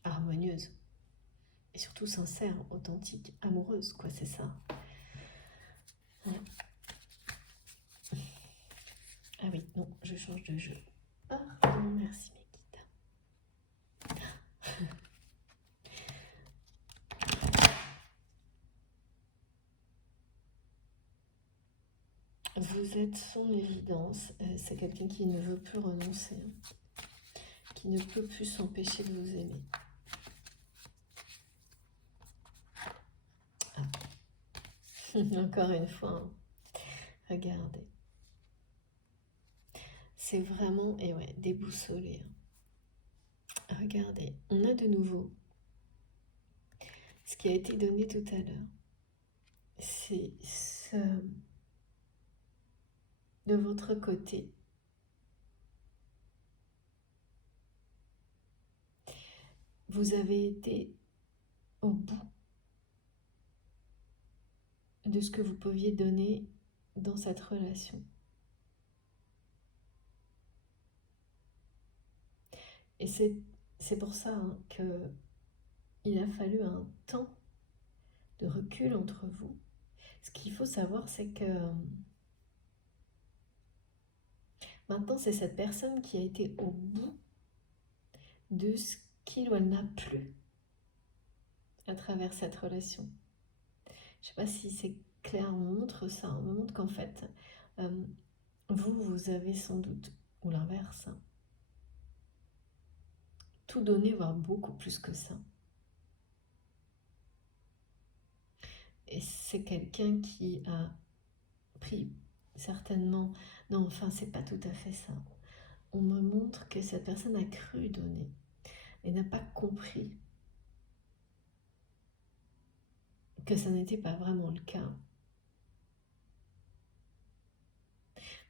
Harmonieuse. Et surtout sincère, authentique, amoureuse, quoi, c'est ça. Ouais. Ah oui, non, je change de jeu. Ah, non, merci mes guides. Vous êtes son évidence, c'est quelqu'un qui ne veut plus renoncer, qui ne peut plus s'empêcher de vous aimer. Ah. Encore une fois, hein. Regardez. C'est vraiment, et ouais, déboussolé, hein. Regardez, on a de nouveau ce qui a été donné tout à l'heure. C'est ce... De votre côté, vous avez été au bout de ce que vous pouviez donner dans cette relation. Et c'est pour ça hein, qu'il a fallu un temps de recul entre vous. Ce qu'il faut savoir, c'est que maintenant, c'est cette personne qui a été au bout de ce qu'il ou elle n'a plus à travers cette relation. Je ne sais pas si c'est clair, on me montre ça, on me montre qu'en fait, vous avez sans doute, ou l'inverse, tout donné, voire beaucoup plus que ça. Et c'est quelqu'un qui a pris certainement... Non, enfin, c'est pas tout à fait ça. On me montre que cette personne a cru donner et n'a pas compris que ça n'était pas vraiment le cas.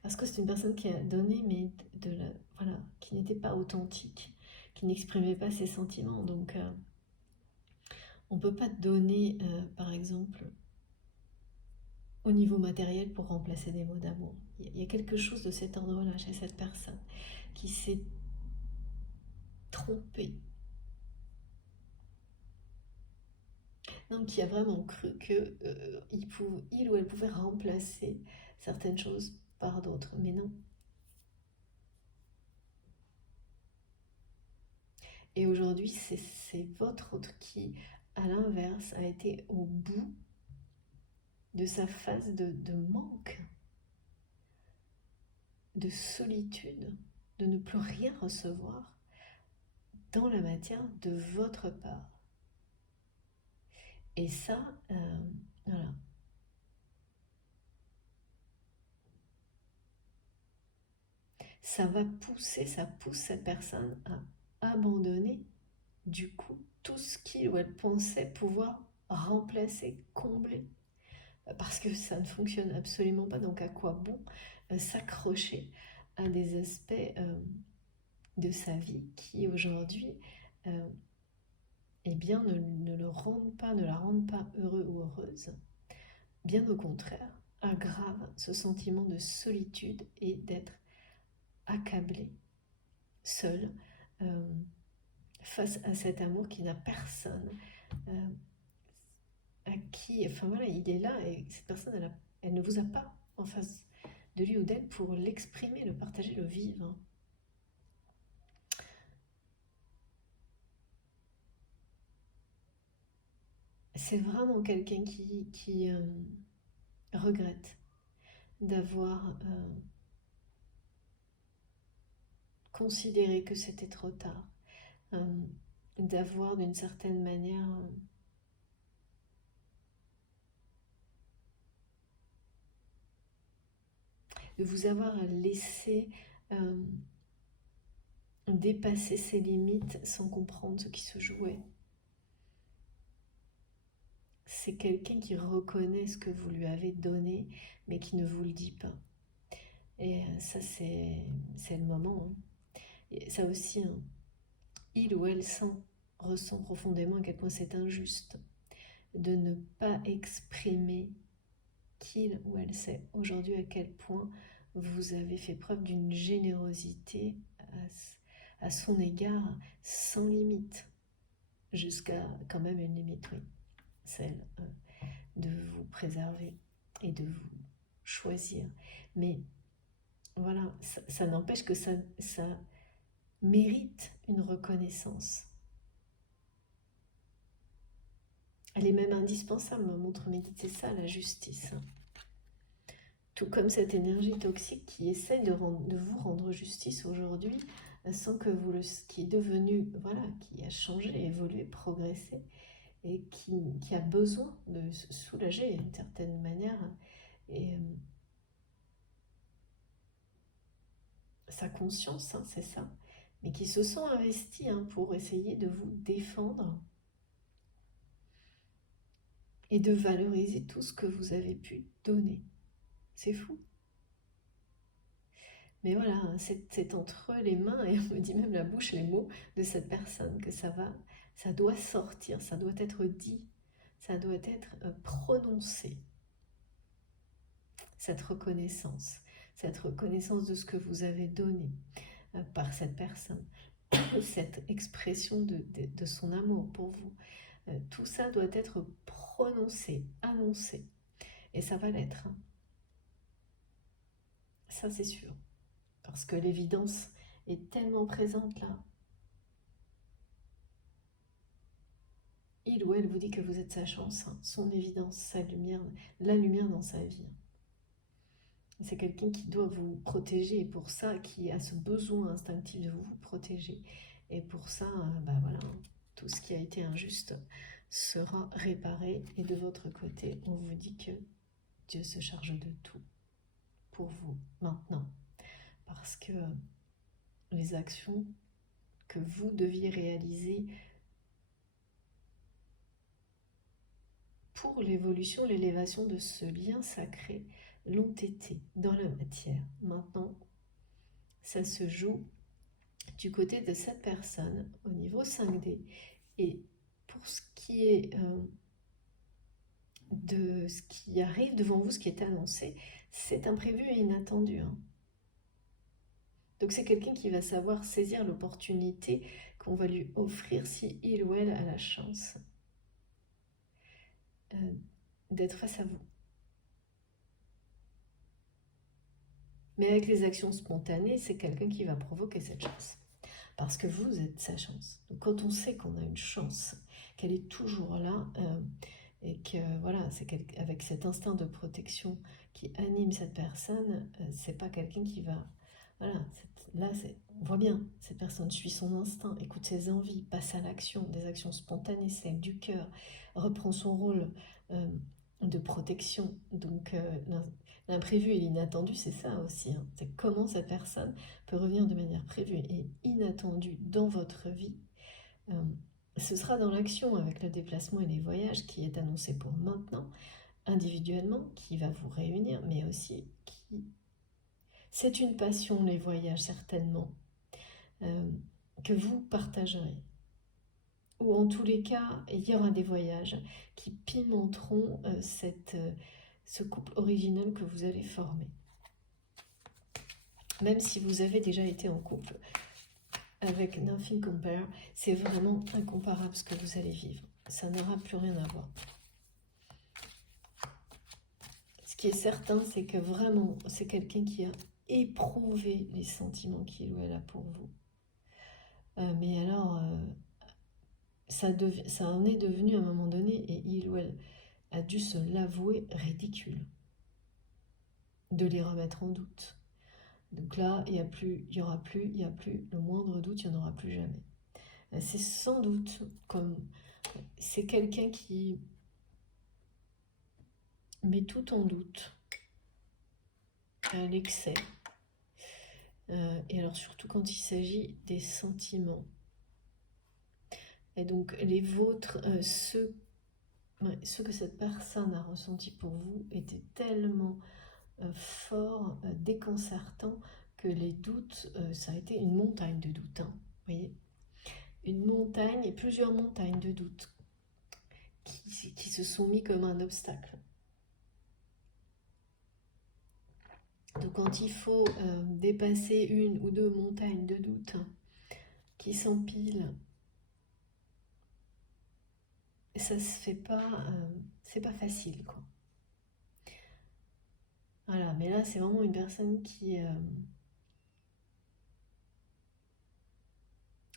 Parce que c'est une personne qui a donné, mais voilà, qui n'était pas authentique, qui n'exprimait pas ses sentiments. Donc, on ne peut pas donner, par exemple, au niveau matériel pour remplacer des mots d'amour. Il y a quelque chose de cet ordre-là chez cette personne qui s'est trompée. Non, qui a vraiment cru que il ou elle pouvait remplacer certaines choses par d'autres. Mais non. Et aujourd'hui, c'est votre autre qui, à l'inverse, a été au bout de sa phase de manque, de solitude, de ne plus rien recevoir dans la matière de votre part. Et ça, voilà. Ça pousse cette personne à abandonner, du coup, tout ce qu'il ou elle pensait pouvoir remplacer, combler. Parce que ça ne fonctionne absolument pas, donc à quoi bon s'accrocher à des aspects de sa vie qui aujourd'hui eh bien, ne le rendent pas, ne la rendent pas heureux ou heureuse. Bien au contraire, aggrave ce sentiment de solitude et d'être accablé, seul, face à cet amour qui n'a personne, à qui, enfin voilà, il est là et cette personne, elle ne vous a pas en face de lui ou d'elle pour l'exprimer, le partager, le vivre. C'est vraiment quelqu'un qui regrette d'avoir considéré que c'était trop tard, d'avoir d'une certaine manière de vous avoir laissé dépasser ses limites sans comprendre ce qui se jouait. C'est quelqu'un qui reconnaît ce que vous lui avez donné, mais qui ne vous le dit pas. Et ça, c'est le moment. Et ça aussi, il ou elle ressent profondément à quel point c'est injuste de ne pas exprimer qu'il ou elle sait aujourd'hui à quel point vous avez fait preuve d'une générosité à son égard sans limite, jusqu'à quand même une limite, oui, celle de vous préserver et de vous choisir. Mais voilà, ça n'empêche que ça mérite une reconnaissance. Elle est même indispensable, me montre mes guides, c'est ça la justice. Tout comme cette énergie toxique qui essaie de vous rendre justice aujourd'hui, sans que vous qui est devenu, voilà, qui a changé, évolué, progressé, et qui a besoin de se soulager d'une certaine manière. Et sa conscience, c'est ça, mais qui se sent investi pour essayer de vous défendre et de valoriser tout ce que vous avez pu donner. C'est fou. Mais voilà, c'est entre les mains et on me dit même la bouche, les mots de cette personne que ça doit sortir, ça doit être dit, ça doit être prononcé. Cette reconnaissance de ce que vous avez donné par cette personne, cette expression de son amour pour vous. Tout ça doit être prononcé, annoncé. Et ça va l'être. Ça, c'est sûr. Parce que l'évidence est tellement présente là. Il ou elle vous dit que vous êtes sa chance, son évidence, sa lumière, la lumière dans sa vie. C'est quelqu'un qui doit vous protéger et pour ça, qui a ce besoin instinctif de vous protéger. Et pour ça, voilà, tout ce qui a été injuste sera réparé. Et de votre côté, on vous dit que Dieu se charge de tout pour vous maintenant. Parce que les actions que vous deviez réaliser pour l'évolution, l'élévation de ce lien sacré l'ont été dans la matière. Maintenant, ça se joue du côté de cette personne au niveau 5D. Et pour ce qui est de ce qui arrive devant vous, ce qui est annoncé, c'est imprévu et inattendu. Donc c'est quelqu'un qui va savoir saisir l'opportunité qu'on va lui offrir si il ou elle a la chance d'être face à vous. Mais avec les actions spontanées, c'est quelqu'un qui va provoquer cette chance. Parce que vous êtes sa chance. Donc quand on sait qu'on a une chance, qu'elle est toujours là, et que voilà, c'est avec cet instinct de protection qui anime cette personne, c'est pas quelqu'un qui va... Voilà, là, on voit bien, cette personne suit son instinct, écoute ses envies, passe à l'action, des actions spontanées, celles du cœur, reprend son rôle de protection. Donc l'imprévu et l'inattendu, c'est ça aussi. C'est comment cette personne peut revenir de manière prévue et inattendue dans votre vie. Ce sera dans l'action avec le déplacement et les voyages qui est annoncé pour maintenant, individuellement, qui va vous réunir, mais aussi qui... C'est une passion, les voyages, certainement, que vous partagerez. Ou en tous les cas, il y aura des voyages qui pimenteront ce couple original que vous allez former. Même si vous avez déjà été en couple avec Nothing Compare, c'est vraiment incomparable ce que vous allez vivre. Ça n'aura plus rien à voir. Ce qui est certain, c'est que vraiment, c'est quelqu'un qui a éprouvé les sentiments qu'il ou elle a pour vous. Mais alors, ça en est devenu à un moment donné, et il ou elle a dû se l'avouer, ridicule. De les remettre en doute. Donc là, il n'y a plus le moindre doute, il n'y en aura plus jamais. C'est sans doute comme... C'est quelqu'un qui met tout en doute à l'excès. Et alors surtout quand il s'agit des sentiments. Et donc les vôtres, ceux que cette personne a ressenti pour vous étaient tellement forts, déconcertants, que les doutes, ça a été une montagne de doutes, hein, vous voyez, une montagne et plusieurs montagnes de doutes qui se sont mis comme un obstacle. Donc quand il faut dépasser une ou deux montagnes de doutes qui s'empilent, ça se fait pas, c'est pas facile, quoi. Voilà, mais là c'est vraiment une personne qui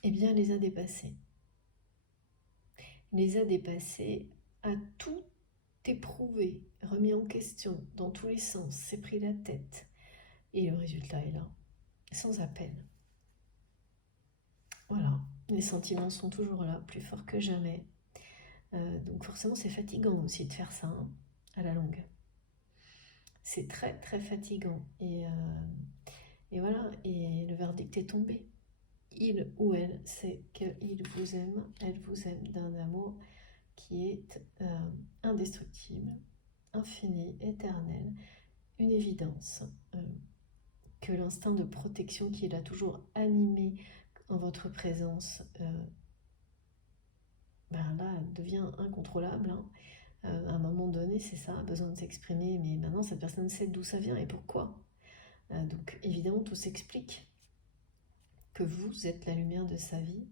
eh bien les a dépassés. Les a dépassés, a tout éprouvé, remis en question dans tous les sens, s'est pris la tête. Et le résultat est là, sans appel. Voilà, les sentiments sont toujours là, plus forts que jamais. Donc forcément c'est fatigant aussi de faire ça, hein, à la longue. C'est très très fatigant. Et voilà, et le verdict est tombé. Il ou elle sait qu'il vous aime, elle vous aime d'un amour qui est indestructible, infini, éternel, une évidence, que l'instinct de protection qui l'a toujours animé en votre présence, ben là, devient incontrôlable, hein. À un moment donné, c'est ça, a besoin de s'exprimer, mais maintenant cette personne sait d'où ça vient et pourquoi. Donc évidemment, tout s'explique, que vous êtes la lumière de sa vie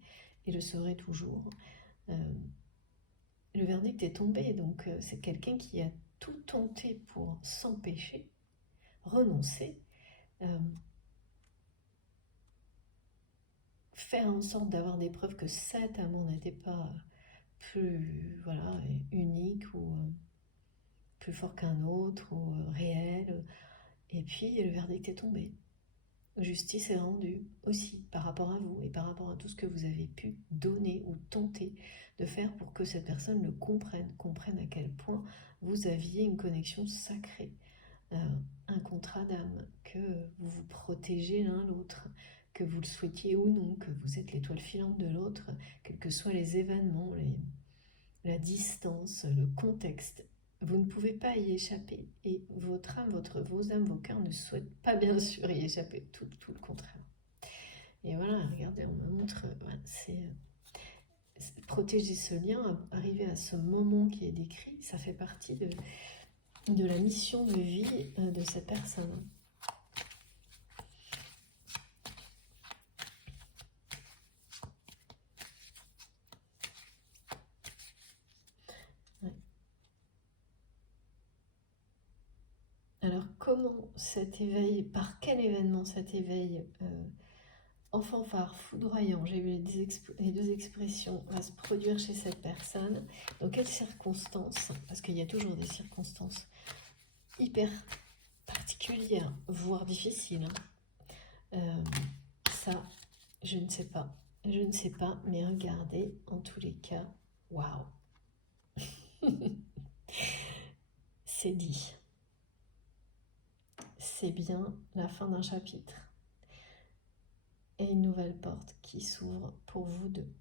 et le serez toujours. Le verdict est tombé, donc c'est quelqu'un qui a tout tenté pour s'empêcher, renoncer, faire en sorte d'avoir des preuves que cet amour n'était pas plus voilà, unique ou plus fort qu'un autre ou réel. Et puis le verdict est tombé. Justice est rendue aussi par rapport à vous et par rapport à tout ce que vous avez pu donner ou tenter de faire pour que cette personne le comprenne à quel point vous aviez une connexion sacrée, un contrat d'âme, que vous vous protégez l'un l'autre, que vous le souhaitiez ou non, que vous êtes l'étoile filante de l'autre, quels que soient les événements, la distance, le contexte. Vous ne pouvez pas y échapper. Et votre âme, vos âmes, vos cœurs ne souhaitent pas bien sûr y échapper, tout le contraire. Et voilà, regardez, on me montre, c'est protéger ce lien, arriver à ce moment qui est décrit, ça fait partie de la mission de vie de cette personne. Ouais. Alors comment cet éveil, par quel événement cet éveil en fanfare, foudroyant, j'ai eu les deux expressions, va se produire chez cette personne, dans quelles circonstances, parce qu'il y a toujours des circonstances hyper particulières, voire difficiles, ça, je ne sais pas. Je ne sais pas, mais regardez, en tous les cas, waouh. C'est dit. C'est bien la fin d'un chapitre. Et une nouvelle porte qui s'ouvre pour vous deux.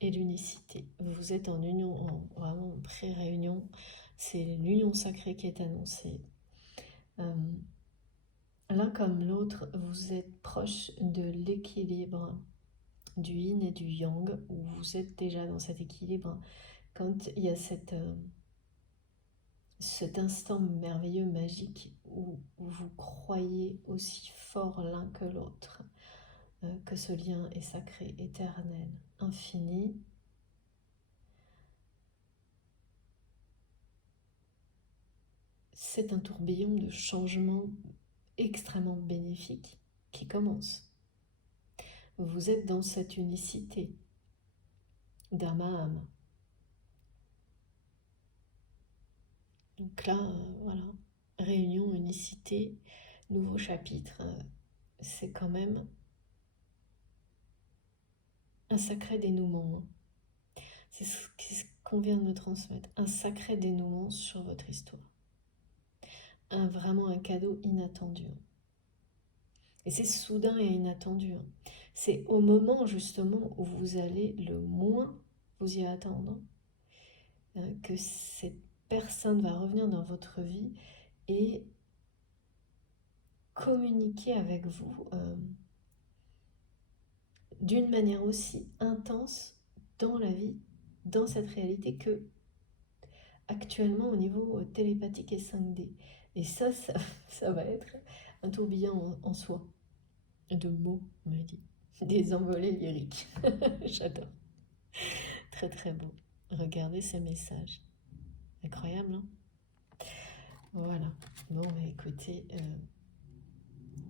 Et l'unicité. Vous êtes en union, vraiment en pré-réunion. C'est l'union sacrée qui est annoncée. L'un comme l'autre, vous êtes proche de l'équilibre du yin et du yang, où vous êtes déjà dans cet équilibre. Quand il y a cet instant merveilleux, magique, où vous croyez aussi fort l'un que l'autre, que ce lien est sacré, éternel, infini. C'est un tourbillon de changements extrêmement bénéfique qui commence. Vous êtes dans cette unicité d'âme à âme. Donc là, voilà, réunion, unicité, nouveau chapitre, c'est quand même un sacré dénouement. C'est ce qu'on vient de me transmettre, un sacré dénouement sur votre histoire. Vraiment un cadeau inattendu. Et c'est soudain et inattendu, hein. C'est au moment justement où vous allez le moins vous y attendre, que cette personne va revenir dans votre vie et communiquer avec vous d'une manière aussi intense dans la vie, dans cette réalité, que actuellement au niveau télépathique et 5D. Et ça va être un tourbillon en soi, de mots, on me dit, des envolées lyriques. J'adore. Très très beau. Regardez ces messages. Incroyable, hein? Voilà. Bon, bah, écoutez,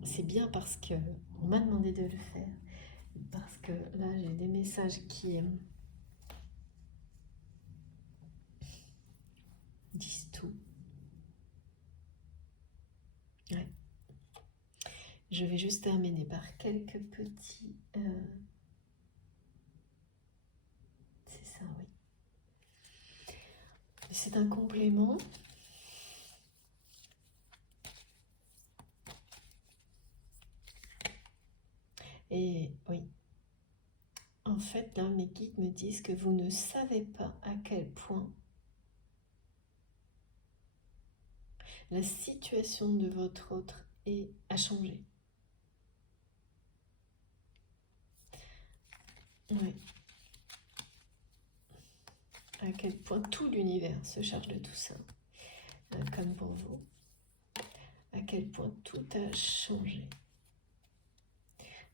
c'est bien parce que on m'a demandé de le faire. Parce que là, j'ai des messages qui disent tout. Ouais. Je vais juste terminer par quelques petits... c'est ça, oui. C'est un complément. Et oui, en fait, là, mes guides me disent que vous ne savez pas à quel point la situation de votre autre a changé. Oui. À quel point tout l'univers se charge de tout ça, comme pour vous. À quel point tout a changé.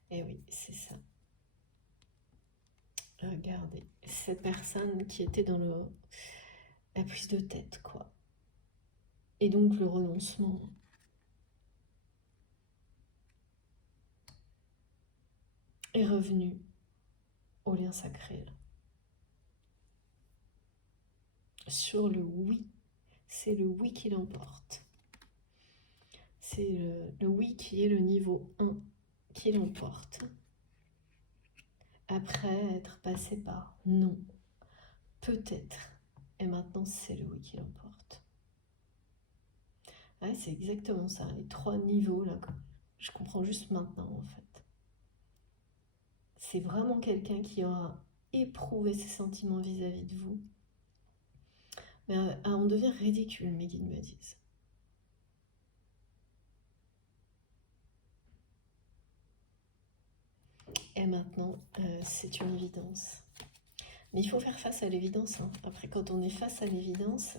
Et oui, c'est ça. Regardez, cette personne qui était dans la prise de tête, quoi. Et donc le renoncement. Est revenu au lien sacré. Là. Sur le oui. C'est le oui qui l'emporte. C'est le oui qui est le niveau 1 qui l'emporte. Après être passé par non, peut-être. Et maintenant, c'est le oui qui l'emporte. Ouais, c'est exactement ça, les 3 niveaux là. Je comprends juste maintenant en fait. C'est vraiment quelqu'un qui aura éprouvé ses sentiments vis-à-vis de vous. Mais on devient ridicule, mes guides me disent. Et maintenant, c'est une évidence. Mais il faut faire face à l'évidence. Hein. Après, quand on est face à l'évidence,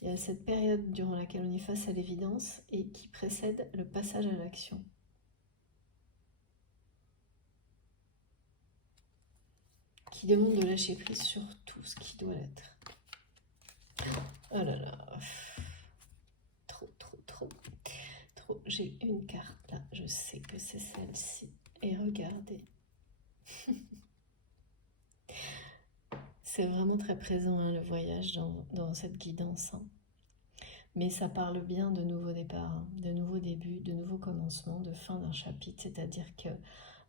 il y a cette période durant laquelle on est face à l'évidence et qui précède le passage à l'action. Qui demande de lâcher prise sur tout ce qui doit l'être. Oh là là. Trop, trop, trop. Trop. J'ai une carte là. Je sais que c'est celle-ci. Et regardez. C'est vraiment très présent, hein, le voyage dans cette guidance. Hein. Mais ça parle bien de nouveaux départs, hein, de nouveaux débuts, de nouveaux commencements, de fin d'un chapitre. C'est-à-dire que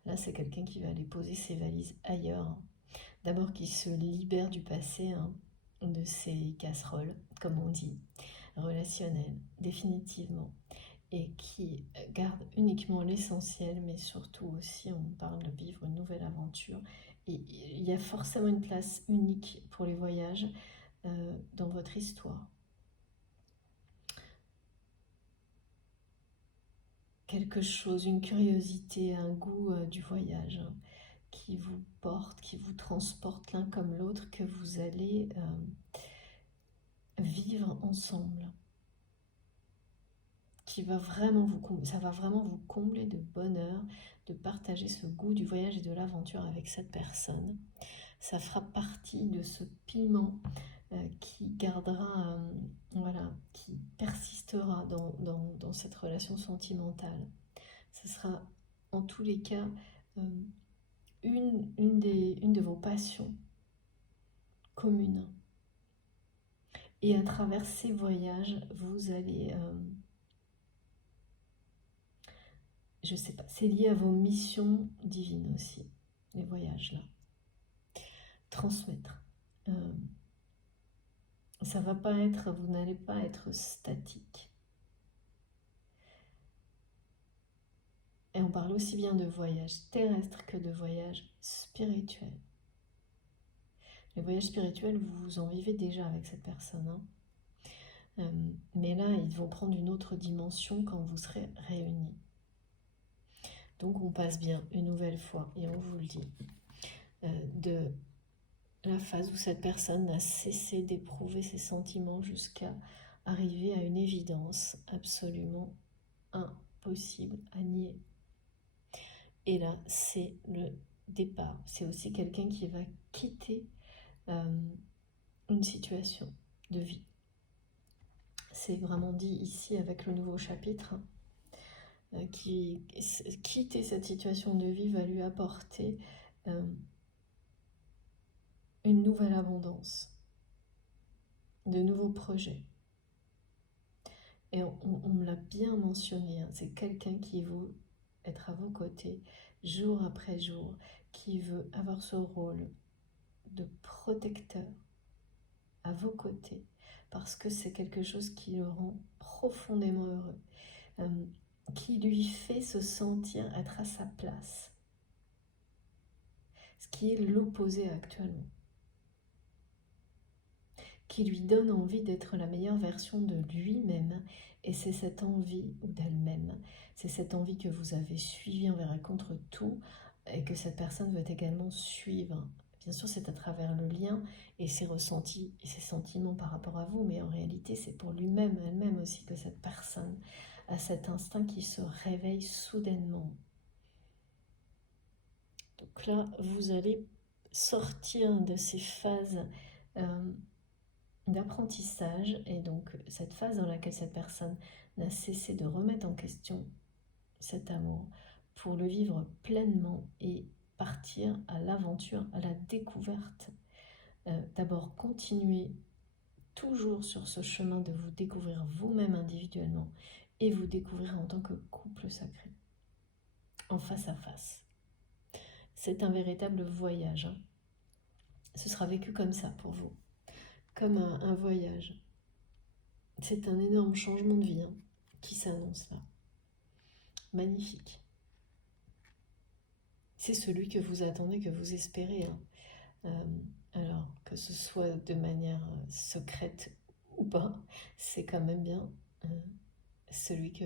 là, c'est quelqu'un qui va aller poser ses valises ailleurs. Hein. D'abord, qui se libère du passé, hein, de ses casseroles, comme on dit, relationnelles, définitivement. Et qui garde uniquement l'essentiel, mais surtout aussi, on parle de vivre une nouvelle aventure. Et il y a forcément une place unique pour les voyages dans votre histoire. Quelque chose, une curiosité, un goût du voyage hein, qui vous porte, qui vous transporte l'un comme l'autre, que vous allez vivre ensemble. Ça va vraiment vous combler de bonheur de partager ce goût du voyage et de l'aventure avec cette personne. Ça fera partie de ce piment qui gardera, voilà, qui persistera dans cette relation sentimentale. Ce sera en tous les cas une de vos passions communes. Et à travers ces voyages, vous allez... je sais pas, c'est lié à vos missions divines aussi, les voyages là. Transmettre. Ça va pas être, vous n'allez pas être statique. Et on parle aussi bien de voyage terrestre que de voyage spirituel. Les voyages spirituels, vous en vivez déjà avec cette personne. Mais là, ils vont prendre une autre dimension quand vous serez réunis. Donc on passe bien une nouvelle fois, et on vous le dit, de la phase où cette personne a cessé d'éprouver ses sentiments jusqu'à arriver à une évidence absolument impossible à nier. Et là, c'est le départ. C'est aussi quelqu'un qui va quitter une situation de vie. C'est vraiment dit ici avec le nouveau chapitre, qui quitter cette situation de vie va lui apporter une nouvelle abondance, de nouveaux projets. Et on me l'a bien mentionné, c'est quelqu'un qui veut être à vos côtés jour après jour, qui veut avoir ce rôle de protecteur à vos côtés, parce que c'est quelque chose qui le rend profondément heureux, qui lui fait se sentir être à sa place, ce qui est l'opposé actuellement, qui lui donne envie d'être la meilleure version de lui-même. Et c'est cette envie, ou d'elle-même, c'est cette envie que vous avez suivie envers et contre tout, et que cette personne veut également suivre. Bien sûr, c'est à travers le lien et ses ressentis et ses sentiments par rapport à vous, mais en réalité, c'est pour lui-même, elle-même aussi, que cette personne a cet instinct qui se réveille soudainement. Donc là, vous allez sortir de ces phases d'apprentissage, et donc cette phase dans laquelle cette personne n'a cessé de remettre en question cet amour pour le vivre pleinement et partir à l'aventure, à la découverte. D'abord continuer toujours sur ce chemin de vous découvrir vous-même individuellement et vous découvrir en tant que couple sacré, en face à face. C'est un véritable voyage. Ce sera vécu comme ça pour vous, comme un voyage. C'est un énorme changement de vie qui s'annonce là. Magnifique. C'est celui que vous attendez, que vous espérez. Alors, que ce soit de manière secrète ou pas, c'est quand même bien celui que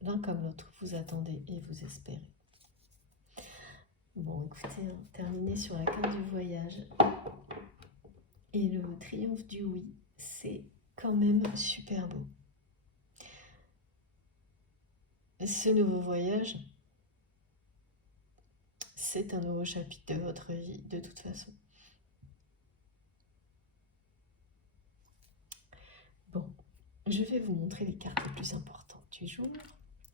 l'un comme l'autre vous attendez et vous espérez. Bon, écoutez, terminé sur la carte du voyage. Et le triomphe du oui, c'est quand même super beau. Ce nouveau voyage, c'est un nouveau chapitre de votre vie, de toute façon. Bon, je vais vous montrer les cartes les plus importantes du jour.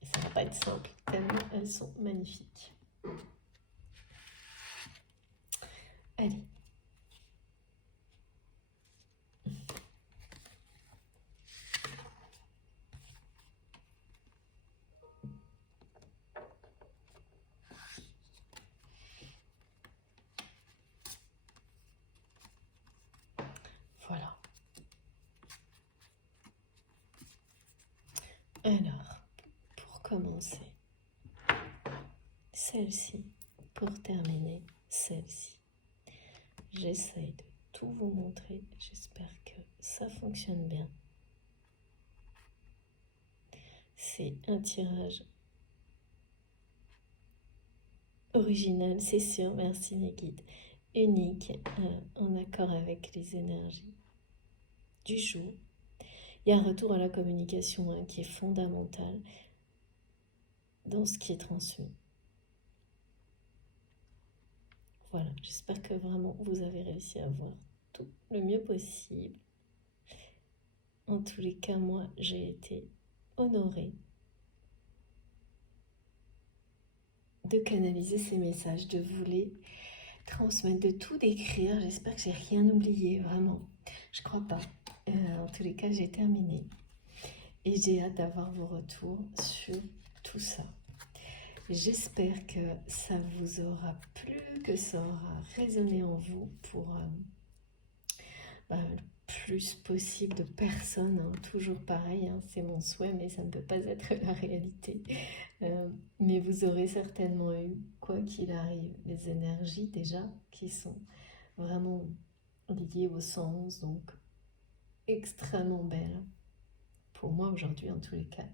Et ça ne va pas être simple, tellement elles sont magnifiques. Allez. Voilà. Alors, pour commencer, celle-ci, pour terminer, celle-ci. J'essaye de tout vous montrer, j'espère que ça fonctionne bien. C'est un tirage original, c'est sûr, merci mes guides, unique, en accord avec les énergies du jour. Il y a un retour à la communication qui est fondamental dans ce qui est transmis. Voilà, j'espère que vraiment vous avez réussi à voir tout le mieux possible. En tous les cas, moi, j'ai été honorée de canaliser ces messages, de vous les transmettre, de tout décrire. J'espère que j'ai rien oublié, vraiment. Je crois pas. En tous les cas, j'ai terminé. Et j'ai hâte d'avoir vos retours sur tout ça. J'espère que ça vous aura plu, que ça aura résonné en vous pour plus possible de personnes, hein. Toujours pareil, hein, c'est mon souhait, mais ça ne peut pas être la réalité. Mais vous aurez certainement eu, quoi qu'il arrive, les énergies déjà qui sont vraiment liées au sens, donc extrêmement belles, pour moi aujourd'hui en tous les cas.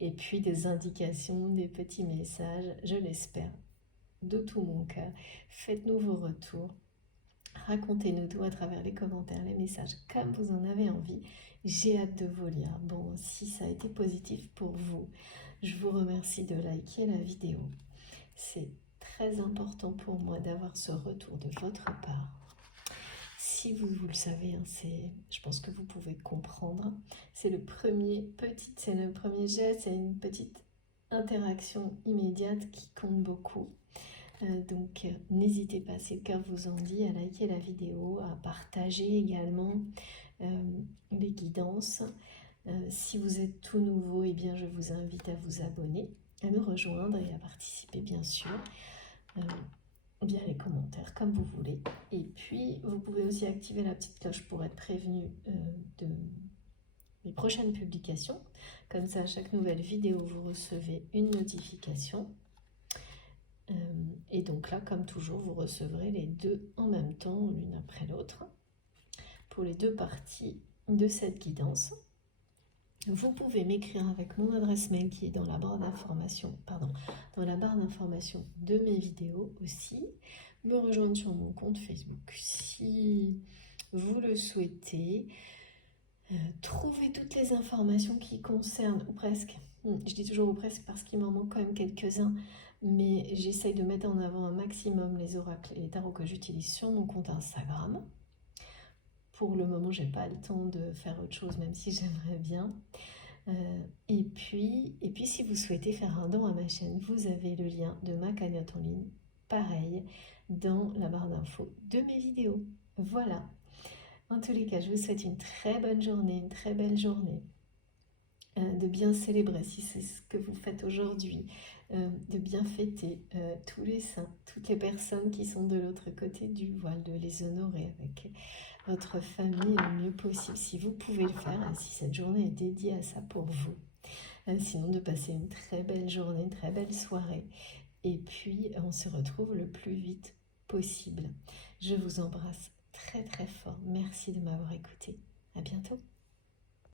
Et puis des indications, des petits messages, je l'espère, de tout mon cœur. Faites-nous vos retours. Racontez-nous tout à travers les commentaires, les messages, comme vous en avez envie. J'ai hâte de vous lire. Bon, si ça a été positif pour vous, je vous remercie de liker la vidéo. C'est très important pour moi d'avoir ce retour de votre part. Si vous le savez, hein, je pense que vous pouvez comprendre. C'est le premier geste, c'est une petite interaction immédiate qui compte beaucoup. Donc n'hésitez pas, si le cœur vous en dit, à liker la vidéo, à partager également les guidances. Si vous êtes tout nouveau, eh bien, je vous invite à vous abonner, à nous rejoindre et à participer bien sûr. Bien les commentaires comme vous voulez. Et puis vous pouvez aussi activer la petite cloche pour être prévenu de mes prochaines publications. Comme ça, à chaque nouvelle vidéo, vous recevez une notification. Et donc là, comme toujours, vous recevrez les deux en même temps, l'une après l'autre, pour les deux parties de cette guidance. Vous pouvez m'écrire avec mon adresse mail qui est dans la barre d'information, de mes vidéos aussi, me rejoindre sur mon compte Facebook si vous le souhaitez, trouver toutes les informations qui concernent, ou presque, je dis toujours ou presque parce qu'il m'en manque quand même quelques-uns, mais j'essaye de mettre en avant un maximum les oracles et les tarots que j'utilise sur mon compte Instagram. Pour le moment, j'ai pas le temps de faire autre chose, même si j'aimerais bien. Et puis, si vous souhaitez faire un don à ma chaîne, vous avez le lien de ma cagnotte en ligne, pareil, dans la barre d'infos de mes vidéos. Voilà. En tous les cas, je vous souhaite une très bonne journée, une très belle journée. De bien célébrer, si c'est ce que vous faites aujourd'hui, de bien fêter tous les saints, toutes les personnes qui sont de l'autre côté du voile, de les honorer avec votre famille le mieux possible, si vous pouvez le faire, et si cette journée est dédiée à ça pour vous. Sinon, de passer une très belle journée, une très belle soirée, et puis on se retrouve le plus vite possible. Je vous embrasse très très fort, merci de m'avoir écouté, à bientôt.